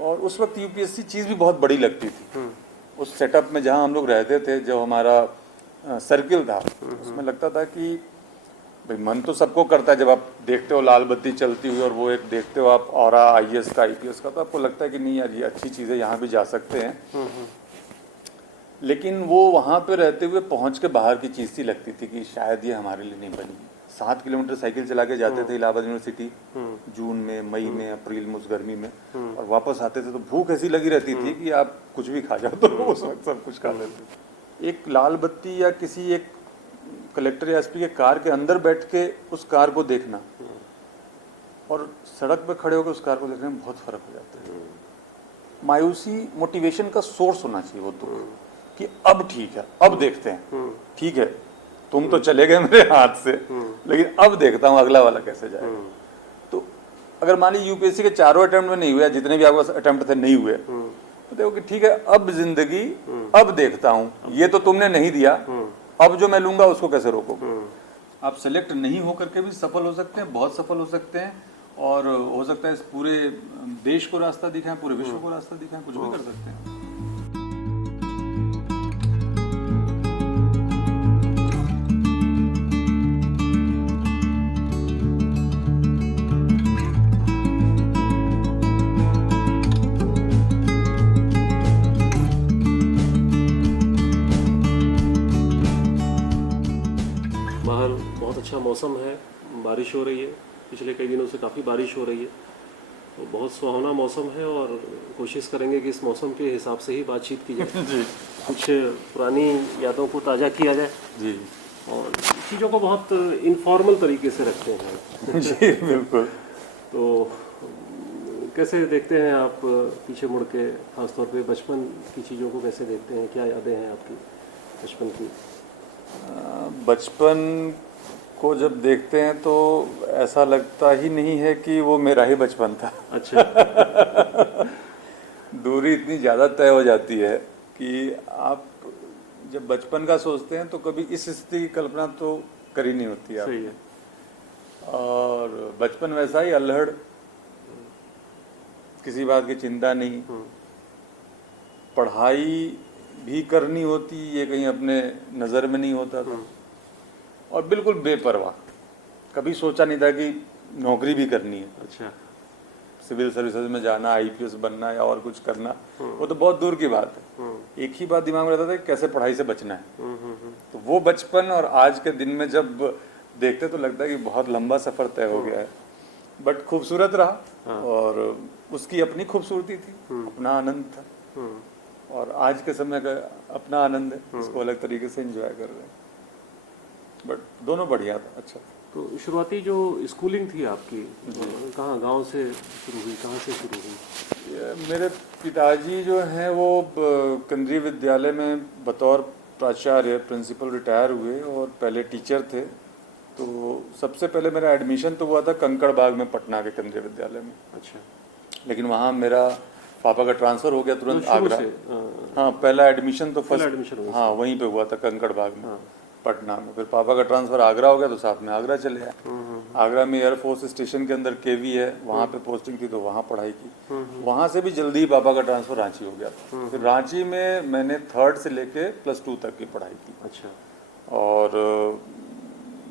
और उस वक्त यूपीएससी चीज़ भी बहुत बड़ी लगती थी। उस सेटअप में जहाँ हम लोग रहते थे, जो हमारा सर्किल था, उसमें लगता था कि भाई मन तो सबको करता है, जब आप देखते हो लाल बत्ती चलती हुई और वो एक देखते हो आप ऑरा आईएएस का आईपीएस का, तो आपको लगता है कि नहीं यार ये अच्छी चीज़ है, यहाँ भी जा सकते हैं। लेकिन वो वहाँ पे रहते हुए पहुँच के बाहर की चीज़ सी लगती थी कि शायद ये हमारे लिए नहीं बनी। 7 किलोमीटर साइकिल चला के जाते थे इलाहाबाद यूनिवर्सिटी, जून में, मई में, अप्रैल में, उस गर्मी में, और वापस आते थे तो भूख ऐसी लगी रहती थी कि आप कुछ भी खा जाओ, तो उस वक्त सब कुछ खा लेते थे। एक लाल बत्ती या किसी एक कलेक्टर या एसपी के कार के अंदर बैठ के उस कार को देखना और सड़क पे खड़े होकर उस कार को देखने में बहुत फर्क हो जाता है। मायूसी मोटिवेशन का सोर्स होना चाहिए वो दुख, कि अब ठीक है, अब देखते हैं, ठीक है तुम तो चले गए मेरे हाथ से, लेकिन अब देखता हूँ अगला वाला कैसे जाएगा। तो अगर मान लीजिए यूपीएससी के 4 अटेम्प्ट में नहीं हुए, जितने भी आपके पास अटेम्प्ट थे नहीं हुए, तो देखो कि ठीक है अब जिंदगी, अब देखता हूँ, ये तो तुमने नहीं दिया, अब जो मैं लूंगा उसको कैसे रोकोगे। आप सेलेक्ट नहीं होकर के भी सफल हो सकते हैं, बहुत सफल हो सकते हैं, और हो सकता है इस पूरे देश को रास्ता दिखाएं, पूरे विश्व को रास्ता दिखाएं, कुछ भी कर सकते हैं। बाहर बहुत अच्छा मौसम है, बारिश हो रही है, पिछले कई दिनों से काफ़ी बारिश हो रही है, तो बहुत सुहावना मौसम है और कोशिश करेंगे कि इस मौसम के हिसाब से ही बातचीत की जाए। जी कुछ पुरानी यादों को ताज़ा किया जाए जी और चीज़ों को बहुत इनफॉर्मल तरीके से रखते हैं। जी बिल्कुल। तो कैसे देखते हैं आप पीछे मुड़ के, खासतौर पे बचपन की चीज़ों को कैसे देखते हैं, क्या यादें हैं आपकी बचपन की? बचपन को जब देखते हैं तो ऐसा लगता ही नहीं है कि वो मेरा ही बचपन था। अच्छा। दूरी इतनी ज़्यादा तय हो जाती है कि आप जब बचपन का सोचते हैं तो कभी इस स्थिति की कल्पना तो करी नहीं होती आप। सही है। और बचपन वैसा ही अल्हड़, किसी बात की चिंता नहीं, पढ़ाई भी करनी होती, ये कहीं अपने नज़र में नहीं होता था, और बिल्कुल बेपरवाह, कभी सोचा नहीं था कि नौकरी भी करनी है। अच्छा। सिविल सर्विसेज में जाना, आईपीएस बनना या और कुछ करना, वो तो बहुत दूर की बात है। एक ही बात दिमाग में रहता था कि कैसे पढ़ाई से बचना है। तो वो बचपन और आज के दिन में जब देखते तो लगता है कि बहुत लंबा सफ़र तय हो गया है, बट खूबसूरत रहा। और उसकी अपनी खूबसूरती थी, अपना आनंद था, और आज के समय का अपना आनंद है, इसको अलग तरीके से एंजॉय कर रहे हैं। बट दोनों बढ़िया था, अच्छा था। तो शुरुआती जो स्कूलिंग थी आपकी, कहाँ, गांव से शुरू हुई, कहाँ से शुरू हुई? मेरे पिताजी जो हैं वो केंद्रीय विद्यालय में बतौर प्राचार्य प्रिंसिपल रिटायर हुए, और पहले टीचर थे। तो सबसे पहले मेरा एडमिशन तो हुआ था कंकड़ बाग में, पटना के केंद्रीय विद्यालय में। अच्छा। लेकिन वहाँ मेरा पापा का ट्रांसफ़र हो गया तुरंत शुरू आगरा। से, हाँ, पहला एडमिशन तो पहला एडमिशन हुआ। हाँ वहीं पे हुआ था कंकड़ बाग में, पटना में। फिर पापा का ट्रांसफ़र आगरा हो गया तो साथ में आगरा चले आए। आगरा में एयरफोर्स स्टेशन के अंदर केवी है, वहाँ पे पोस्टिंग थी तो वहाँ पढ़ाई की। वहाँ से भी जल्दी ही पापा का ट्रांसफ़र रांची हो गया था। फिर रांची में मैंने 3rd से लेके +2 तक की पढ़ाई की। अच्छा। और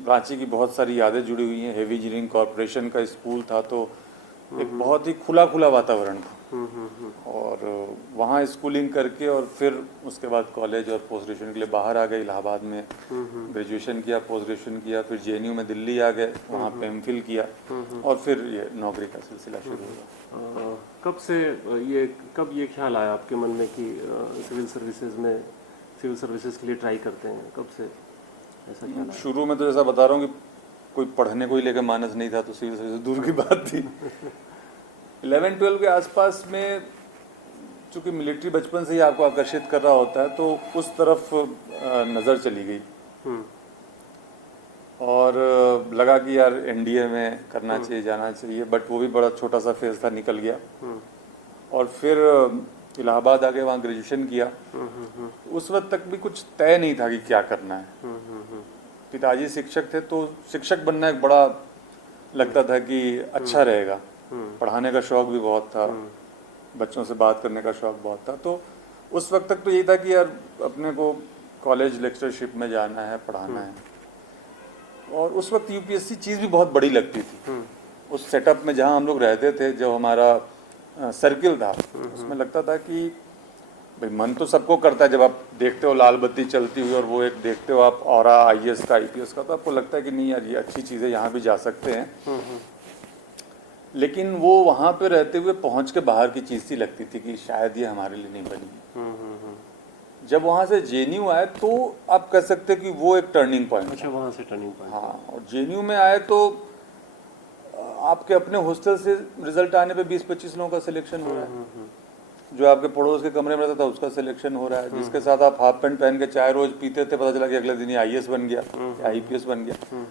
रांची की बहुत सारी यादें जुड़ी हुई हैं। हेवी इंजीनियरिंग कॉरपोरेशन का स्कूल था, तो एक बहुत ही खुला वातावरण था। और वहाँ स्कूलिंग करके और फिर उसके बाद कॉलेज और पोस्ट ग्रेजुएशन के लिए बाहर आ गए, इलाहाबाद में ग्रेजुएशन किया, पोस्ट ग्रेजुएशन किया, फिर जेएनयू में दिल्ली आ गए, वहाँ पे एमफिल किया, और फिर ये नौकरी का सिलसिला शुरू हुआ। कब ये ख्याल आया आपके मन में कि सिविल सर्विसेज के लिए ट्राई करते हैं? कब से ऐसा ख्याल आया? शुरू में तो जैसा बता रहा हूँ कि कोई पढ़ने को ही लेकर मानस नहीं था, तो सिविल सर्विसेज दूर की बात थी। 11-12 के आसपास में चूँकि मिलिट्री बचपन से ही आपको आकर्षित कर रहा होता है, तो उस तरफ नज़र चली गई, और लगा कि यार एनडीए में करना चाहिए, जाना चाहिए। बट वो भी बड़ा छोटा सा फेज था, निकल गया। और फिर इलाहाबाद आके वहाँ ग्रेजुएशन किया। उस वक्त तक भी कुछ तय नहीं था कि क्या करना है। पिताजी शिक्षक थे, तो शिक्षक बनना एक बड़ा लगता था कि अच्छा रहेगा। पढ़ाने का शौक भी बहुत था, बच्चों से बात करने का शौक बहुत था। तो उस वक्त तक तो यही था कि यार अपने को कॉलेज लेक्चरशिप में जाना है, पढ़ाना है। और उस वक्त यूपीएससी चीज़ भी बहुत बड़ी लगती थी। उस सेटअप में जहाँ हम लोग रहते थे, जो हमारा सर्किल था, उसमें लगता था कि भाई मन तो सबको करता है, जब आप देखते हो लाल बत्ती चलती हुई और वो एक देखते हो आप ऑरा आईएएस का, आईपीएस का, तो आपको लगता है कि नहीं यार ये अच्छी चीज़ है, यहाँ भी जा सकते हैं। लेकिन वो वहाँ पे रहते हुए पहुँच के बाहर की चीज़ सी लगती थी कि शायद ये हमारे लिए नहीं बनी। जब वहाँ से जेएनयू आए तो आप कह सकते हैं कि वो एक टर्निंग पॉइंट। अच्छा, वहाँ से टर्निंग पॉइंट। हाँ, और जेएनयू में आए तो आपके अपने हॉस्टल से रिजल्ट आने पे 20-25 लोगों का सिलेक्शन हो रहा है। जो आपके पड़ोस के कमरे में रहता था उसका सिलेक्शन हो रहा है। जिसके साथ आप हाफ पैंट पहन के चाय रोज पीते थे, पता चला कि अगले दिन ही आईएएस बन गया, आईपीएस बन गया।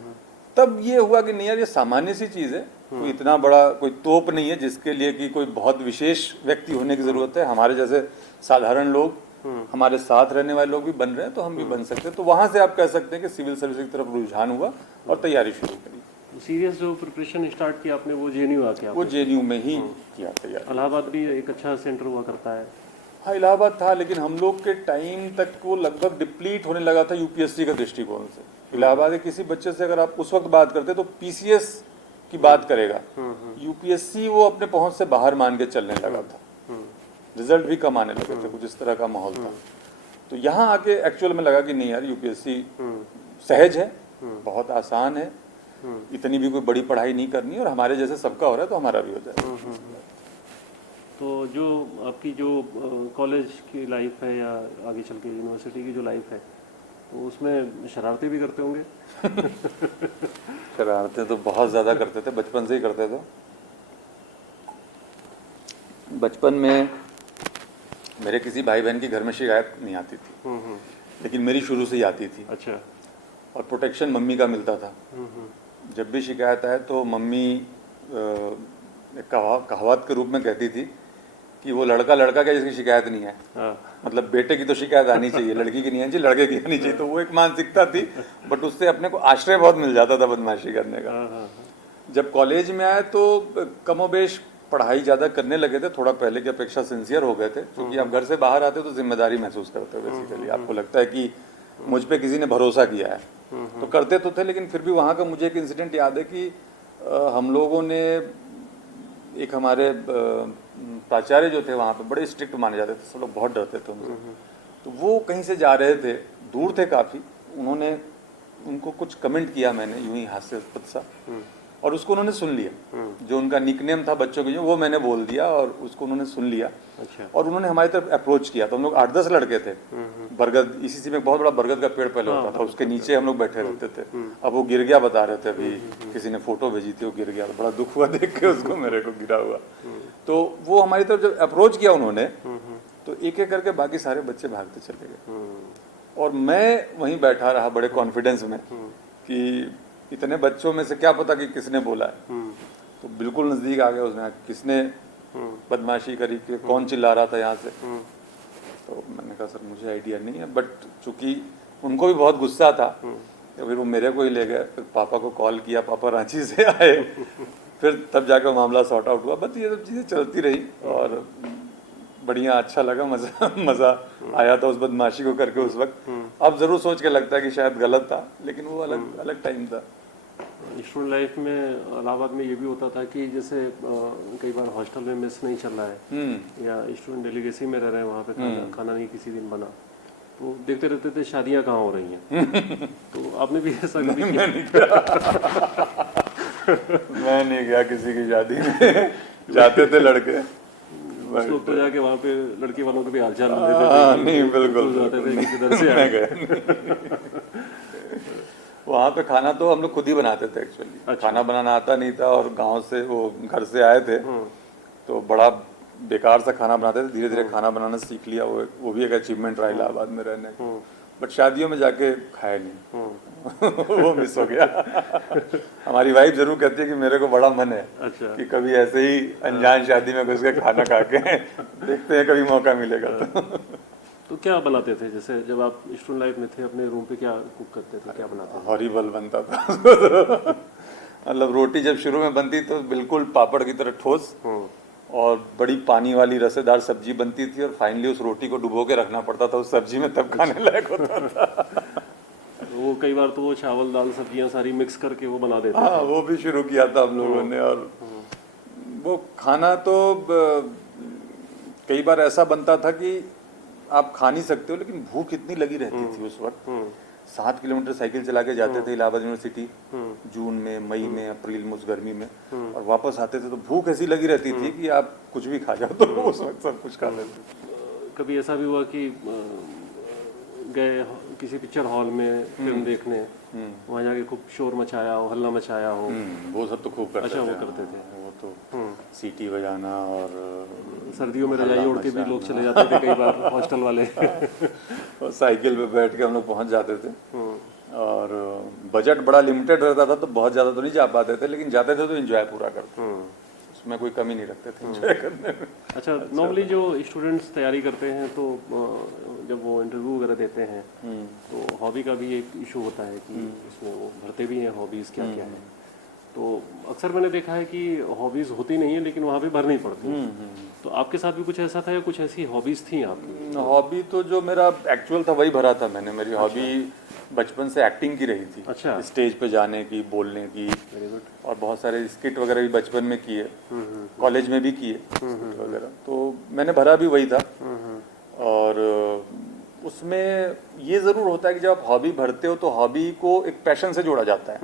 तब ये हुआ कि नहीं यार ये सामान्य सी चीज़ है, कोई इतना बड़ा कोई तोप नहीं है जिसके लिए कि कोई बहुत विशेष व्यक्ति होने की ज़रूरत है। हमारे जैसे साधारण लोग, हमारे साथ रहने वाले लोग भी बन रहे हैं, तो हम भी बन सकते हैं। तो वहाँ से आप कह सकते हैं कि सिविल सर्विस की तरफ रुझान हुआ और तैयारी शुरू करी। सीरियस जो प्रिपरेशन स्टार्ट किया आपने वो जेएनयू आके? वो जेएनयू में ही किया तैयारी। इलाहाबाद भी एक अच्छा सेंटर हुआ करता है। हाँ, इलाहाबाद था, लेकिन हम लोग के टाइम तक वो लगभग डिप्लीट होने लगा था यूपीएससी का दृष्टिकोण से। इलाहाबाद के किसी बच्चे से अगर आप उस वक्त बात करते तो पीसीएस की बात करेगा, यूपीएससी वो अपने पहुंच से बाहर मान के चलने लगा था। रिजल्ट भी कम आने लगे थे, कुछ इस तरह का माहौल था। तो यहाँ आके एक्चुअल में लगा कि नहीं यार यूपीएससी सहज है, बहुत आसान है, इतनी भी कोई बड़ी पढ़ाई नहीं करनी, और हमारे जैसे सबका हो रहा है तो हमारा भी हो जाएगा। तो जो आपकी जो कॉलेज की लाइफ है या आगे चल के यूनिवर्सिटी की जो लाइफ है, तो उसमें शरारतें भी करते होंगे? शरारतें तो बहुत ज़्यादा करते थे, बचपन से ही करते थे। बचपन में मेरे किसी भाई बहन की घर में शिकायत नहीं आती थी, लेकिन मेरी शुरू से ही आती थी। अच्छा। और प्रोटेक्शन मम्मी का मिलता था। जब भी शिकायत आए तो मम्मी एक कहावत के रूप में कहती थी कि वो लड़का लड़का क्या जिसकी शिकायत नहीं है। मतलब बेटे की तो शिकायत आनी चाहिए, लड़की की नहीं आनी चाहिए, लड़के की आनी चाहिए। तो वो एक मानसिकता थी, बट उससे अपने को आश्रय बहुत मिल जाता था बदमाशी करने का। जब कॉलेज में आए तो कमोबेश पढ़ाई ज़्यादा करने लगे थे, थोड़ा पहले की अपेक्षा सिंसियर हो गए थे, क्योंकि आप घर से बाहर आते हो तो जिम्मेदारी महसूस करते हो। बेसिकली आपको लगता है कि मुझ पे किसी ने भरोसा किया है, तो करते तो थे। लेकिन फिर भी वहाँ का मुझे एक इंसिडेंट याद है कि हम लोगों ने एक हमारे प्राचार्य जो थे वहाँ पे बड़े स्ट्रिक्ट माने जाते थे, सब लोग बहुत डरते थे उनसे। तो वो कहीं से जा रहे थे, दूर थे काफ़ी, उन्होंने उनको कुछ कमेंट किया, मैंने यूं ही हास्यास्पद सा, और उसको उन्होंने सुन लिया। जो उनका निकनेम था बच्चों के, वो मैंने बोल दिया और उसको उन्होंने सुन लिया। अच्छा। और उन्होंने हमारी तरफ अप्रोच किया। तो हम लोग 8-10 लड़के थे, बरगद, इसी में बहुत बड़ा बरगद का पेड़ पहले होता था, उसके नीचे हम लोग बैठे रहते थे। अब वो गिर गया, बता रहे थे अभी, किसी ने फोटो भेजी थी, वो गिर गया, तो बड़ा दुख हुआ देख के उसको, मेरे को गिरा हुआ। तो वो हमारी तरफ जब अप्रोच किया उन्होंने, तो एक एक करके बाकी सारे बच्चे भागते चले गए, और मैं वहीं बैठा रहा बड़े कॉन्फिडेंस में कि इतने बच्चों में से क्या पता कि किसने बोला है। तो बिल्कुल नजदीक आ गया उसने, किसने बदमाशी करी, कि कौन चिल्ला रहा था यहाँ से। तो मैंने कहा सर मुझे आइडिया नहीं है, बट चूंकि उनको भी बहुत गुस्सा था तो फिर वो मेरे को ही ले गए। फिर पापा को कॉल किया, पापा रांची से आए, फिर तब जाकर मामला सॉर्ट आउट हुआ। बस ये सब चीज़ें चलती रही और बढ़िया, अच्छा लगा, मज़ा आया था उस बदमाशी को करके उस वक्त। अब ज़रूर सोच के लगता है कि शायद गलत था, लेकिन वो अलग अलग टाइम था। स्टूडेंट लाइफ में इलाहाबाद में ये भी होता था कि जैसे कई बार हॉस्टल में मेस नहीं चल रहा है या स्टूडेंट डेलीगेसी में रह रहे हैं, वहाँ पे खाना नहीं किसी दिन बना, तो देखते रहते थे शादियाँ कहाँ हो रही हैं। तो आपने भी ऐसा कभी किया? मैं नहीं गया किसी की शादी में। जाते थे लड़के, उस लोग तो जाके वहाँ पे लड़के वालों के भी हालचाल लेते थे। नहीं बिल्कुल जाते थे कि किधर से आए। वहाँ पे खाना तो हम लोग खुद ही बनाते थे एक्चुअली। अच्छा। खाना बनाना आता नहीं था, और गांव से वो घर से आए थे तो बड़ा बेकार सा खाना बनाते थे। धीरे धीरे खाना बनाना सीख लिया, वो भी एक अचीवमेंट रहा इलाहाबाद में रहने का। बट शादियों में जाके खाया नहीं। वो मिस हो गया। हमारी वाइफ जरूर कहती है कि मेरे को बड़ा मन है। अच्छा। कि कभी ऐसे ही अनजान शादी में घुस के खाना खा के देखते हैं, कभी मौका मिलेगा तो क्या बनाते थे? जैसे जब आप स्टूडेंट लाइफ में थे, अपने रूम पे क्या कुक करते थे, क्या बनाते थे? हॉरिबल बनता था। मतलब रोटी जब शुरू में बनती तो बिल्कुल पापड़ की तरह ठोस, और बड़ी पानी वाली रसेदार सब्जी बनती थी और फाइनली उस रोटी को डुबो के रखना पड़ता था उस सब्जी में, तब खाने लायक होता था। वो कई बार तो वो चावल दाल सब्जियां सारी मिक्स करके वो बना देते हाँ, वो भी शुरू किया था हम लोगों ने। और वो खाना तो कई बार ऐसा बनता था कि आप खा नहीं सकते हो, लेकिन भूख इतनी लगी रहती थी उस वक्त। 7 किलोमीटर साइकिल चला के जाते थे इलाहाबाद यूनिवर्सिटी, जून में, मई में, अप्रैल में, उस गर्मी में, और वापस आते थे तो भूख ऐसी लगी रहती थी कि आप कुछ भी खा जाओ तो उस वक्त सब कुछ खा लेते। कभी ऐसा भी हुआ कि गए किसी पिक्चर हॉल में फिल्म देखने, वहाँ जाके खूब शोर मचाया हो, हल्ला मचाया हो? वो सब तो खूब करते अच्छा, थे। वो करते थे। वो तो सीटी बजाना, और सर्दियों में रजाई ओढ़ के भी लोग चले जाते थे कई बार हॉस्टल वाले। और साइकिल पे बैठ के हम लोग पहुंच जाते थे। और बजट बड़ा लिमिटेड रहता था तो बहुत ज़्यादा तो नहीं जा पाते थे, लेकिन जाते थे तो एंजॉय पूरा करते, उसमें कोई कमी नहीं रखते थे एंजॉय करने में। अच्छा, नॉर्मली जो स्टूडेंट्स तैयारी करते हैं तो जब वो इंटरव्यू वगैरह देते हैं तो हॉबी का भी एक इशू होता है कि इसमें वो भरते भी हैं हॉबीज़ क्या क्या है। तो अक्सर मैंने देखा है कि हॉबीज़ होती नहीं है लेकिन वहाँ पे भरनी पड़ती है। तो आपके साथ भी कुछ ऐसा था या कुछ ऐसी हॉबीज़ थी आपकी? हॉबी तो जो मेरा एक्चुअल था वही भरा था मैंने। मेरी हॉबी बचपन से एक्टिंग की रही थी। अच्छा। स्टेज पे जाने की, बोलने की, वेरी गुड। और बहुत सारे स्किट वगैरह भी बचपन में किए, कॉलेज में भी किए स्किट वगैरह। तो मैंने भरा भी वही था। और उसमें ये ज़रूर होता है कि जब आप हॉबी भरते हो तो हॉबी को एक पैशन से जोड़ा जाता है।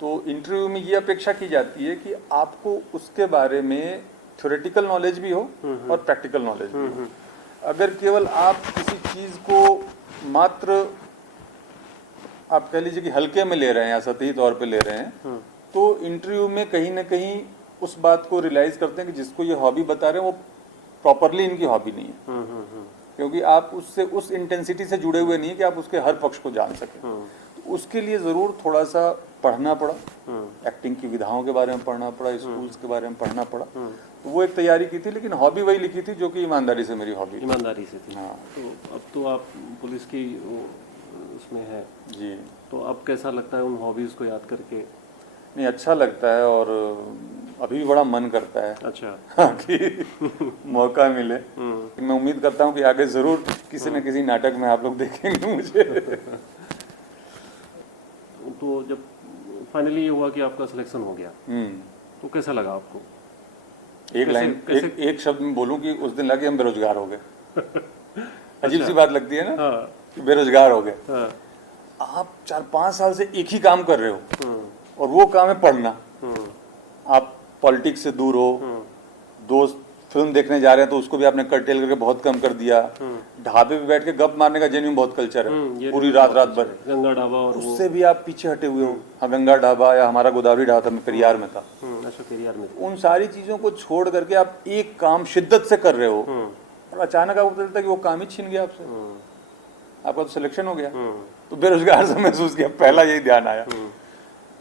तो इंटरव्यू में ये अपेक्षा की जाती है कि आपको उसके बारे में थ्योरेटिकल नॉलेज भी हो और प्रैक्टिकल नॉलेज भी हो। अगर केवल आप किसी चीज़ को मात्र आप कह लीजिए कि हल्के में ले रहे हैं या सतही तौर पे ले रहे हैं, तो इंटरव्यू में कहीं ना कहीं उस बात को रियलाइज करते हैं कि जिसको ये हॉबी बता रहे हैं वो प्रॉपरली इनकी हॉबी नहीं है, क्योंकि आप उससे उस इंटेंसिटी से जुड़े हुए नहीं है कि आप उसके हर पक्ष को जान सकें। तो उसके लिए ज़रूर थोड़ा सा पढ़ना पड़ा, एक्टिंग की विधाओं के बारे में पढ़ना पड़ा, स्कूल्स के बारे में पढ़ना पड़ा। तो वो एक तैयारी की थी, लेकिन हॉबी वही लिखी थी जो कि ईमानदारी से मेरी हॉबी। ईमानदारी से थी। हाँ। तो अब तो आप पुलिस की उसमें है जी। तो अब कैसा लगता है उन हॉबीज़ को याद करके? नहीं, अच्छा लगता है, और अभी भी बड़ा मन करता है अच्छा। कि मौका मिले। मैं उम्मीद करता हूँ कि आगे ज़रूर किसी न किसी नाटक में आप लोग देखेंगे मुझे। तो जब फाइनली ये हुआ कि आपका सिलेक्शन हो गया तो कैसा लगा आपको? एक लाइन एक शब्द में बोलूं कि उस दिन लगा कि हम बेरोजगार हो गए। अजीब सी बात लगती है ना। हाँ। कि बेरोजगार हो गए। हाँ। आप 4-5 साल से एक ही काम कर रहे हो, और वो काम है पढ़ना। आप पॉलिटिक्स से दूर हो, दोस्त फिल्म देखने जा रहे हैं तो उसको भी आपने कर्टेल करके बहुत कम कर दिया। ढाबे पे बैठ के गप मारने का जेन्युइन बहुत कल्चर है, पूरी रात भर। गंगा ढाबा और उससे भी आप पीछे हटे हुए हो। हाँ, गंगा ढाबा या हमारा गोदावरी ढाबा था, मैं पेरियार में था। अच्छा, पेरियार में। उन सारी चीजों को छोड़ करके आप एक काम शिद्दत से कर रहे हो, और अचानक आपको पता चलता है कि वो काम ही छीन गया आपसे। आपका तो सिलेक्शन हो गया। तो बेरोजगार से महसूस किया, पहला यही ध्यान आया।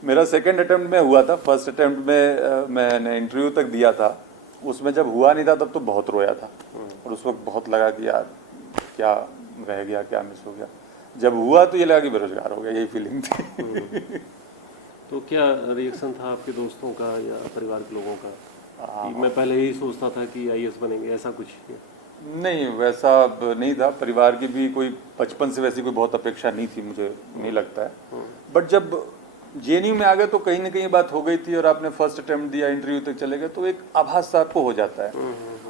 मेरा सेकंड अटेम्प्ट में हुआ था। फर्स्ट अटेम्प्ट में मैंने इंटरव्यू तक दिया था, उसमें जब हुआ नहीं था तब तो बहुत रोया था, और उस वक्त बहुत लगा कि यार क्या रह गया, क्या मिस हो गया। जब हुआ तो ये लगा कि बेरोजगार हो गया, यही फीलिंग थी। तो क्या रिएक्शन था आपके दोस्तों का या परिवार के लोगों का कि मैं पहले ही सोचता था कि IAS बनेंगे, ऐसा कुछ? नहीं, वैसा नहीं था। परिवार की भी कोई बचपन से वैसी कोई बहुत अपेक्षा नहीं थी, मुझे नहीं लगता है। बट जब JNU में आ गए तो कहीं ना कहीं बात हो गई थी, और आपने फर्स्ट अटेम्प्ट दिया, इंटरव्यू तक चले गए, तो एक आभास सा आपको हो जाता है।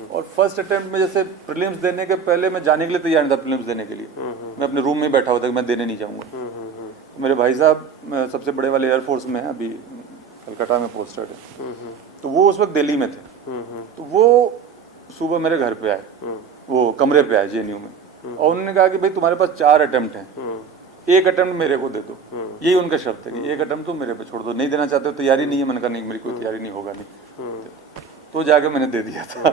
और फर्स्ट अटेम्प्ट में जैसे प्रीलिम्स देने के पहले मैं जाने के लिए तैयार नहीं था। प्रीलिम्स देने के लिए मैं अपने रूम में बैठा हुआ था कि मैं देने नहीं जाऊँगा। तो मेरे भाई साहब सबसे बड़े वाले एयरफोर्स में हैं, अभी कलकत्ता में पोस्टेड है, तो वो उस वक्त दिल्ली में थे। तो वो सुबह मेरे घर पे आए, वो कमरे पे आए JNU में, और उन्होंने कहा कि भाई तुम्हारे पास 4 अटेम्प्ट हैं, एक अटेम्प्ट मेरे को दे दो। यही उनका शर्त है कि एक अटेम्प्ट तुम मेरे पे छोड़ दो, नहीं देना चाहते हो, तैयारी नहीं है। मैंने कहा नहीं, मेरी कोई तैयारी नहीं, होगा नहीं। तो जाके मैंने दे दिया था।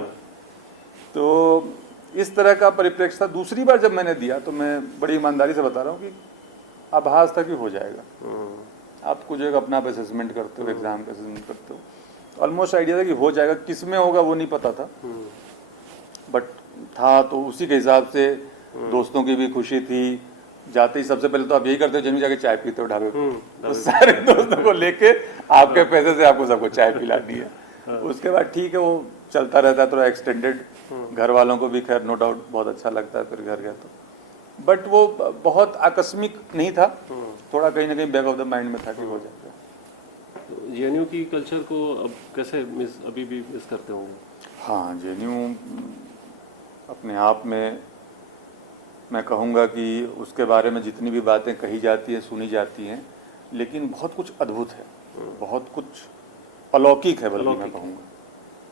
तो इस तरह का परिप्रेक्ष्य था। दूसरी बार जब मैंने दिया तो मैं बड़ी ईमानदारी से बता रहा हूँ कि आभास था कि हो जाएगा। आप कुछ एक अपना असेसमेंट करते हो, एग्जाम का असेसमेंट करते हो, ऑलमोस्ट आइडिया था कि हो जाएगा। किस में होगा वो नहीं पता था, बट था। तो उसी के हिसाब से दोस्तों की भी खुशी थी। जाते ही सबसे पहले तो आप यही करते हो, JNU जाके चाय पीते हो ढाबे पे, तो सारे दोस्तों को लेके आपके पैसे से आपको सबको चाय पिलानी है। उसके बाद ठीक है, वो चलता रहता है थोड़ा एक्सटेंडेड, घर वालों को भी खैर नो डाउट बहुत अच्छा लगता है फिर घर गया तो, बट वो बहुत आकस्मिक नहीं था, थोड़ा कहीं ना कहीं बैक ऑफ द माइंड में था कि हो जाएगा। जेएनयू की कल्चर को अब कैसे मिस अभी भी मिस करते होंगे? हाँ, जेएनयू अपने आप में मैं कहूँगा कि उसके बारे में जितनी भी बातें कही जाती हैं सुनी जाती हैं, लेकिन बहुत कुछ अद्भुत है, बहुत कुछ अलौकिक है बल्कि मैं कहूँगा,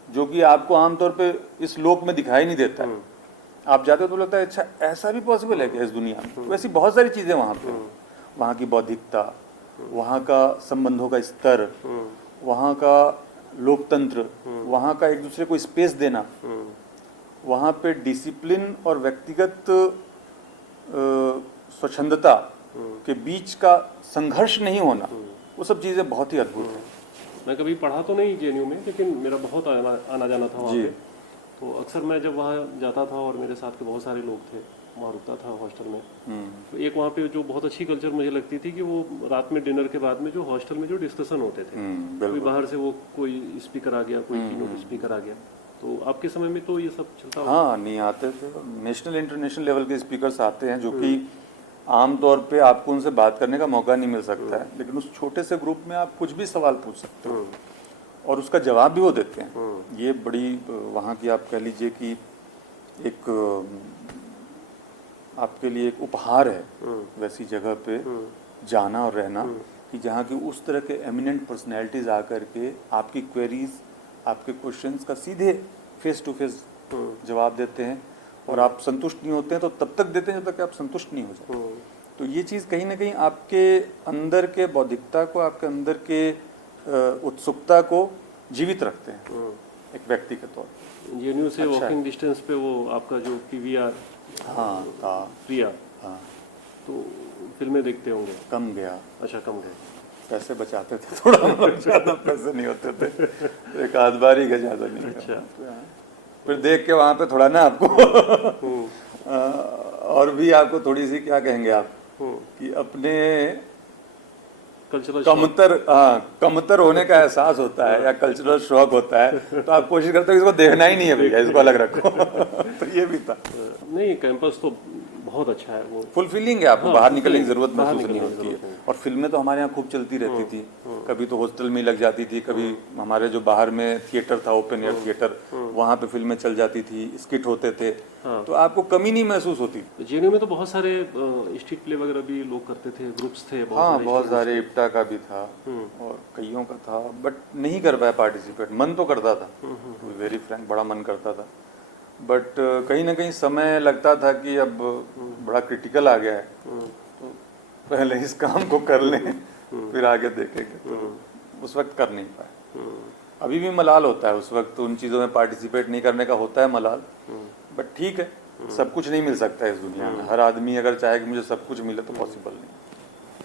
जो कि आपको आमतौर पे इस लोक में दिखाई नहीं देता है। आप जाते हो तो लगता है अच्छा ऐसा भी पॉसिबल है क्या इस दुनिया में। वैसी बहुत सारी चीज़ें वहाँ पे, वहाँ की बौद्धिकता, वहाँ का संबंधों का स्तर, वहाँ का लोकतंत्र, वहाँ का एक दूसरे को स्पेस देना, वहाँ पे डिसिप्लिन और व्यक्तिगत स्वच्छंदता के बीच का संघर्ष नहीं होना, वो सब चीज़ें बहुत ही अद्भुत हैं। मैं कभी पढ़ा तो नहीं जेएनयू में, लेकिन मेरा बहुत आना जाना था वहाँ जी। पे। तो अक्सर मैं जब वहाँ जाता था और मेरे साथ के बहुत सारे लोग थे, वहाँ रुकता था हॉस्टल में, तो एक वहाँ पे जो बहुत अच्छी कल्चर मुझे लगती थी कि वो रात में डिनर के बाद में जो हॉस्टल में जो डिस्कशन होते थे, कोई बिल्कुल। बाहर से वो कोई स्पीकर आ गया, कोई कीनोट स्पीकर आ गया, तो आपके समय में तो ये सब चलता होगा? हाँ, नहीं आते थे, नेशनल इंटरनेशनल लेवल के स्पीकर्स आते हैं जो कि आमतौर पे आपको उनसे बात करने का मौका नहीं मिल सकता है, लेकिन उस छोटे से ग्रुप में आप कुछ भी सवाल पूछ सकते हो और उसका जवाब भी वो देते हैं। ये बड़ी वहाँ की आप कह लीजिए कि एक आपके लिए एक उपहार है वैसी जगह पे जाना और रहना, कि जहाँ की उस तरह के एमिनेंट पर्सनैलिटीज आकर के आपकी क्वेरीज, आपके क्वेश्चंस का सीधे फेस टू फेस जवाब देते हैं, और आप संतुष्ट नहीं होते हैं तो तब तक देते हैं जब तक आप संतुष्ट नहीं हो जाते। तो ये चीज़ कहीं ना कहीं आपके अंदर के बौद्धिकता को, आपके अंदर के उत्सुकता को जीवित रखते हैं एक व्यक्ति के तौर पर। जेएनयू से अच्छा वॉकिंग डिस्टेंस पे वो आपका जो पीवीआर हाँ था। प्रिया, हाँ, तो फिल्में देखते होंगे? कम गया, अच्छा, कम गए। पैसे बचाते थे थोड़ा, ज़्यादा पैसे नहीं होते थे, तो एक आध बार ही गए, ज़्यादा नहीं गए। अच्छा। फिर देख के वहाँ पे थोड़ा ना आपको और भी आपको थोड़ी सी क्या कहेंगे आप कि अपने कल्चरल कमतर होने का एहसास होता है या कल्चरल शौक होता है, तो आप कोशिश करते हो इसको देखना ही नहीं है भैया, इसको अलग रखो। तो ये भी था। नहीं, कैंपस तो बहुत अच्छा है वो, फुलफिलिंग है, आपको बाहर निकलने की जरूरत बाहर महसूस नहीं निकलने की होती जरूरत है। और फिल्में तो हमारे यहाँ खूब चलती रहती थी, कभी तो हॉस्टल में ही लग जाती थी, कभी हमारे जो बाहर में थिएटर था, ओपन एयर थिएटर, वहाँ पे फिल्में चल जाती थी, स्किट होते थे, तो आपको कमी नहीं महसूस होती। जेएनयू में तो बहुत सारे स्ट्रीट प्ले वगैरह भी लोग करते थे, ग्रुप्स थे बहुत हाँ, सारे बहुत सारे, इप्टा का भी था और कईयों का था, बट नहीं कर पाया पार्टिसिपेट। मन तो करता था, वेरी फ्रैंक, बड़ा मन करता था, बट कहीं ना कहीं समय लगता था कि अब बड़ा क्रिटिकल आ गया है, तो पहले इस काम को कर लें फिर आगे देखेंगे, तो उस वक्त कर नहीं पाए। अभी भी मलाल होता है, उस वक्त उन चीज़ों में पार्टिसिपेट नहीं करने का होता है मलाल, बट ठीक है, सब कुछ नहीं मिल सकता है इस दुनिया में। हर आदमी अगर चाहे कि मुझे सब कुछ मिले तो पॉसिबल नहीं।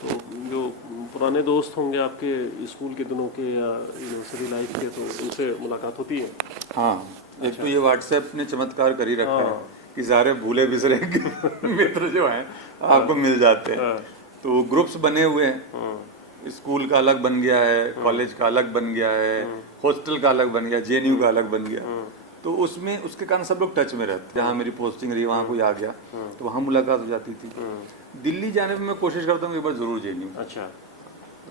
तो जो पुराने दोस्त होंगे आपके स्कूल के दिनों के या यूनिवर्सिटी लाइफ के, तो उनसे मुलाकात होती है? हाँ, एक तो ये व्हाट्सएप ने चमत्कार कर ही रखा है कि सारे भूले बिसरे मित्र जो हैं आपको मिल जाते हैं। तो ग्रुप्स बने हुए हैं, स्कूल का अलग बन गया है, कॉलेज का अलग बन गया है, हॉस्टल का अलग बन गया, जेएनयू का अलग बन गया, तो उसमें उसके कारण सब लोग टच में रहते। जहाँ मेरी पोस्टिंग रही वहाँ कोई आ गया तो वहाँ मुलाकात हो जाती थी। दिल्ली जाने में मैं कोशिश करता हूँ एक बार जरूर जेएनयू, अच्छा,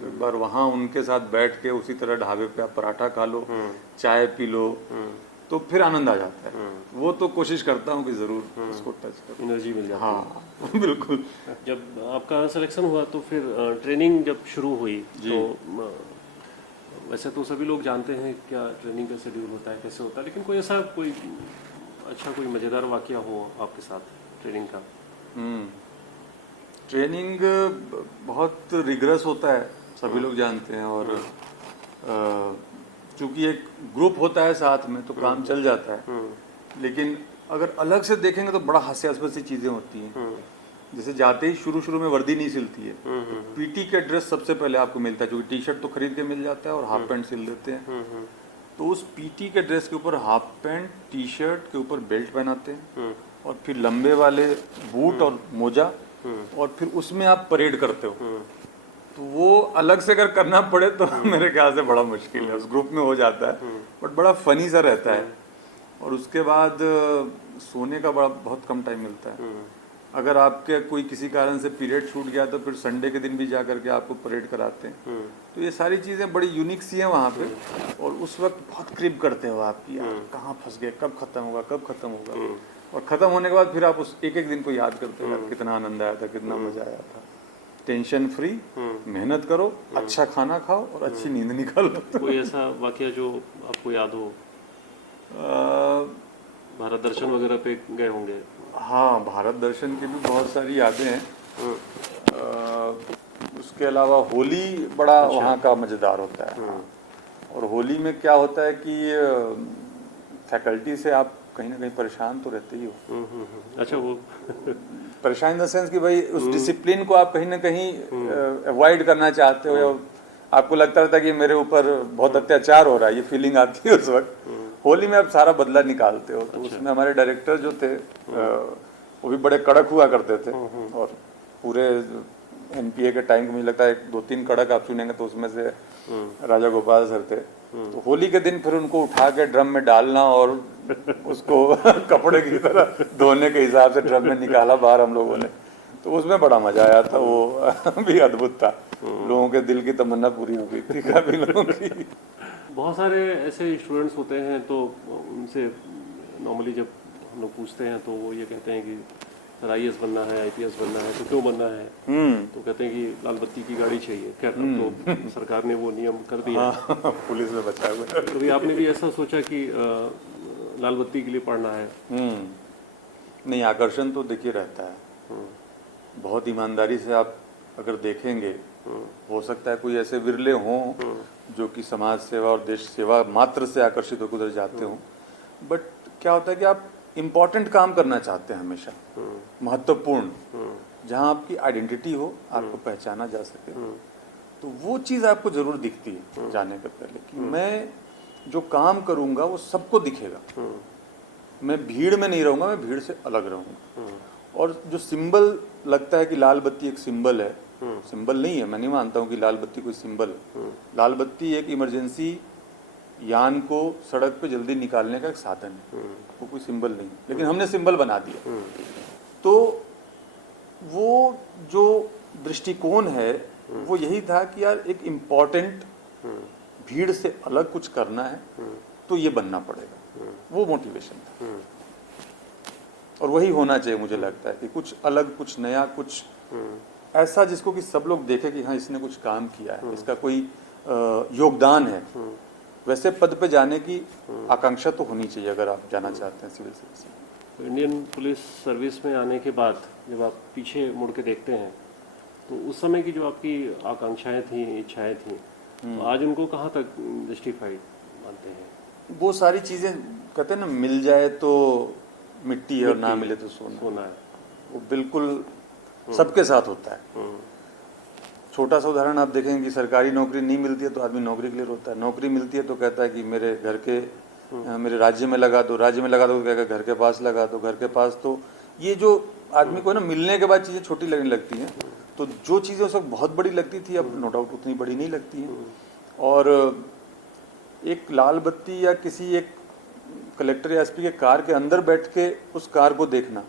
एक बार वहाँ उनके साथ बैठ के उसी तरह ढाबे पे आप पराठा खा लो, चाय पी लो, तो फिर आनंद आ जाता है। वो तो कोशिश करता हूँ कि जरूर उसको टच करूँ, एनर्जी मिल जाती है। हाँ बिल्कुल। जब आपका सिलेक्शन हुआ तो फिर ट्रेनिंग जब शुरू हुई तो वैसे तो सभी लोग जानते हैं क्या ट्रेनिंग का शेड्यूल होता है, कैसे होता है, लेकिन कोई ऐसा कोई अच्छा कोई मज़ेदार वाकया हो आपके साथ ट्रेनिंग का? ट्रेनिंग बहुत रिगरस होता है, सभी लोग जानते हैं, और चूंकि एक ग्रुप होता है साथ में तो काम चल जाता है, लेकिन अगर अलग से देखेंगे तो बड़ा हास्यास्पद सी चीज़ें होती हैं। जैसे जाते ही शुरू में वर्दी नहीं सिलती है, पीटी के ड्रेस सबसे पहले आपको मिलता है, क्योंकि टी शर्ट तो खरीद के मिल जाता है और हाफ पैंट सिल देते हैं, तो उस पीटी के ड्रेस के ऊपर हाफ पैंट, टी शर्ट के ऊपर बेल्ट पहनाते हैं, और फिर लंबे वाले बूट और मोजा, और फिर उसमें आप परेड करते हो। तो वो अलग से अगर करना पड़े तो मेरे ख्याल से बड़ा मुश्किल है, उस ग्रुप में हो जाता है, बट बड़ा फनी सा रहता है। और उसके बाद सोने का बड़ा बहुत कम टाइम मिलता है। अगर आपके कोई किसी कारण से पीरियड छूट गया तो फिर संडे के दिन भी जा करके आपको परेड कराते हैं। तो ये सारी चीज़ें बड़ी यूनिक सी हैं वहाँ पे, और उस वक्त बहुत क्रिप करते हो आपकी, यार कहाँ फंस गए, कब खत्म होगा, कब खत्म होगा। और ख़त्म होने के बाद फिर आप उस एक एक दिन को याद करते हो, यार कितना आनंद आया था, कितना मज़ा आया था। टेंशन फ्री, मेहनत करो, अच्छा खाना खाओ और अच्छी नींद निकालो। कोई ऐसा वाकया जो आपको याद हो? भारत दर्शन वगैरह पे गए होंगे? हाँ, भारत दर्शन की भी बहुत सारी यादें हैं। उसके अलावा होली बड़ा वहाँ का मज़ेदार होता है। और होली में क्या होता है कि फैकल्टी से आप कहीं ना कहीं परेशान तो रहते ही हो। अच्छा, वो परेशान इन द सेंस कि भाई उस डिसिप्लिन को आप कहीं ना कहीं अवॉइड करना चाहते हो, या आपको लगता था कि मेरे ऊपर बहुत अत्याचार हो रहा है, ये फीलिंग आती है उस वक्त। होली में आप सारा बदला निकालते हो। तो उसमें हमारे डायरेक्टर जो थे वो भी बड़े कड़क हुआ करते थे, और पूरे एनपीए के टाइम को मुझे लगता है 2-3 कड़क आप सुनेंगे तो उसमें से राजा गोपाल सर थे। तो होली के दिन फिर उनको उठा के ड्रम में डालना और उसको कपड़े की तरह धोने के हिसाब से ड्रम में निकाला बाहर हम लोगों ने। तो उसमें बड़ा मजा आया था, वो भी अद्भुत था। लोगों के दिल की तमन्ना पूरी हो गई थी काफी लोगों की। बहुत सारे ऐसे स्टूडेंट्स होते हैं, तो उनसे नॉर्मली जब हम लोग पूछते हैं तो वो ये कहते हैं कि सर IAS बनना है, IPS बनना है, तो क्यों बनना है? तो कहते हैं कि लाल बत्ती की गाड़ी चाहिए। खैर, तो सरकार ने वो नियम कर दिया। पुलिस में बचा हुआ है। कभी आपने भी ऐसा सोचा कि लाल बत्ती के लिए पढ़ना है? नहीं, आकर्षण तो देखिए रहता है। बहुत ईमानदारी से आप अगर देखेंगे, हो सकता है कोई ऐसे विरले हों जो कि समाज सेवा और देश सेवा मात्र से आकर्षित होकर उधर जाते हों। बट क्या होता है कि आप इम्पोर्टेंट काम करना चाहते हैं हमेशा, महत्वपूर्ण, जहाँ आपकी आइडेंटिटी हो, आपको पहचाना जा सके। तो वो चीज़ आपको जरूर दिखती है जाने के पहले कि मैं जो काम करूँगा वो सबको दिखेगा। मैं भीड़ में नहीं रहूँगा, मैं भीड़ से अलग रहूँगा। और जो सिंबल लगता है कि लाल बत्ती एक सिंबल है, सिंबल नहीं है। मैं नहीं मानता हूँ कि लाल बत्ती कोई सिंबल है। लाल बत्ती एक इमरजेंसी यान को सड़क पे जल्दी निकालने का एक साधन है, वो कोई सिंबल नहीं। लेकिन हमने सिंबल बना दिया। तो वो जो दृष्टिकोण है वो यही था कि यार एक इम्पोर्टेंट, भीड़ से अलग कुछ करना है तो ये बनना पड़ेगा। वो मोटिवेशन था, और वही होना चाहिए। मुझे लगता है कि कुछ अलग, कुछ नया, कुछ ऐसा जिसको कि सब लोग देखे कि हाँ इसने कुछ काम किया है, इसका कोई योगदान है। वैसे पद पे जाने की आकांक्षा तो होनी चाहिए अगर आप जाना चाहते हैं सिविल सर्विस में। तो इंडियन पुलिस सर्विस में आने के बाद जब आप पीछे मुड़ के देखते हैं तो उस समय की जो आपकी आकांक्षाएं थी, इच्छाएं थी, तो आज उनको कहाँ तक जस्टिफाइड मानते हैं? वो सारी चीज़ें कहते हैं ना, मिल जाए तो मिट्टी है और ना मिले तो सोना है। वो बिल्कुल सबके साथ होता है। छोटा सा उदाहरण आप देखेंगे कि सरकारी नौकरी नहीं मिलती है तो आदमी नौकरी के लिए रोता है, नौकरी मिलती है तो कहता है कि मेरे घर के मेरे राज्य में लगा दो, राज्य में लगा दो तो कहेगा घर के पास लगा दो, घर के पास। तो ये जो आदमी को ना मिलने के बाद चीज़ें छोटी लगने लगती हैं, तो जो चीज़ें उस वक्त बहुत बड़ी लगती थी अब नो डाउट उतनी बड़ी नहीं लगती हैं। और एक लाल बत्ती या किसी एक कलेक्टर या एसपी के कार के अंदर बैठ के उस कार को देखना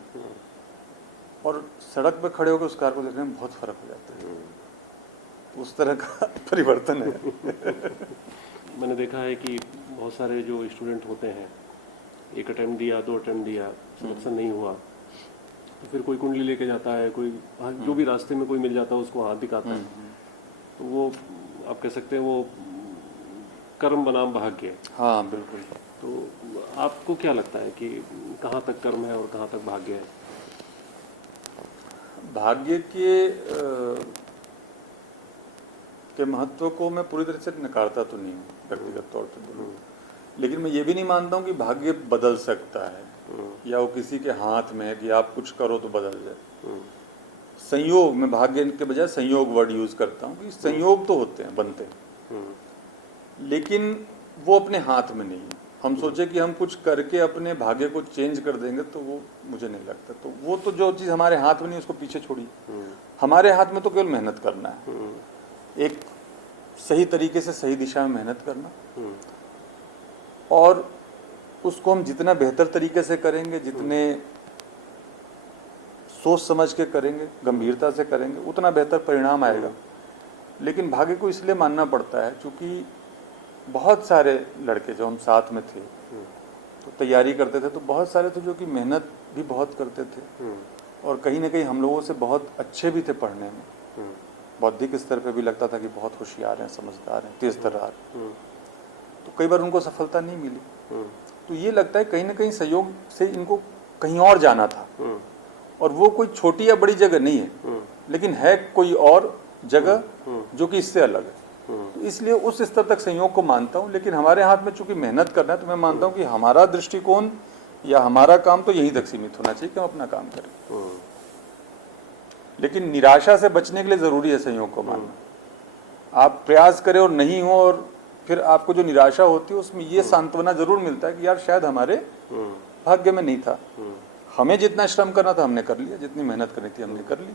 और सड़क पे खड़े होकर उस कार को देखने में बहुत फर्क हो जाता है। उस तरह का परिवर्तन है। मैंने देखा है कि बहुत सारे जो स्टूडेंट होते हैं, एक अटेम्प्ट दिया, 2 अटेम्प्ट दिया, सिलेक्शन नहीं हुआ, तो फिर कोई कुंडली लेके जाता है, कोई जो भी रास्ते में कोई मिल जाता है उसको हाथ दिखाता है। तो वो आप कह सकते हैं वो कर्म बनाम भाग्य। हाँ बिल्कुल। तो आपको क्या लगता है कि कहाँ तक कर्म है और कहाँ तक भाग्य है? भाग्य के महत्व को मैं पूरी तरह से नकारता तो नहीं हूँ व्यक्तिगत तौर पर बोलूँ, लेकिन मैं ये भी नहीं मानता हूँ कि भाग्य बदल सकता है या वो किसी के हाथ में है कि आप कुछ करो तो बदल जाए। संयोग, मैं भाग्य के बजाय संयोग वर्ड यूज करता हूँ कि संयोग तो होते हैं, बनते हैं, लेकिन वो अपने हाथ में नहीं है। हम सोचे कि हम कुछ करके अपने भाग्य को चेंज कर देंगे तो वो मुझे नहीं लगता। तो वो तो जो चीज़ हमारे हाथ में नहीं उसको पीछे छोड़िए। हमारे हाथ में तो केवल मेहनत करना है, एक सही तरीके से सही दिशा में मेहनत करना, और उसको हम जितना बेहतर तरीके से करेंगे, जितने सोच समझ के करेंगे, गंभीरता से करेंगे, उतना बेहतर परिणाम आएगा। लेकिन भाग्य को इसलिए मानना पड़ता है क्योंकि बहुत सारे लड़के जो हम साथ में थे तो तैयारी करते थे, तो बहुत सारे थे जो कि मेहनत भी बहुत करते थे और कहीं ना कहीं हम लोगों से बहुत अच्छे भी थे पढ़ने में। बौद्धिक स्तर पे भी लगता था कि बहुत होशियार हैं, समझदार हैं, तेज तर्रार। तो कई बार उनको सफलता नहीं मिली। तो ये लगता है कहीं ना कहीं सहयोग से इनको कहीं और जाना था और वो कोई छोटी या बड़ी जगह नहीं है, लेकिन है कोई और जगह जो कि इससे अलग है। तो इसलिए उस स्तर तक संयोग को मानता हूँ। लेकिन हमारे हाथ में चूंकि मेहनत करना है तो मैं मानता हूँ कि हमारा दृष्टिकोण या हमारा काम तो यहीं तक सीमित होना चाहिए कि हम अपना काम करें। लेकिन निराशा से बचने के लिए जरूरी है संयोग को मानना। आप प्रयास करें और नहीं हो और फिर आपको जो निराशा होती है उसमें ये सांत्वना जरूर मिलता है कि यार शायद हमारे भाग्य में नहीं था, हमें जितना श्रम करना था हमने कर लिया, जितनी मेहनत करनी थी हमने कर ली।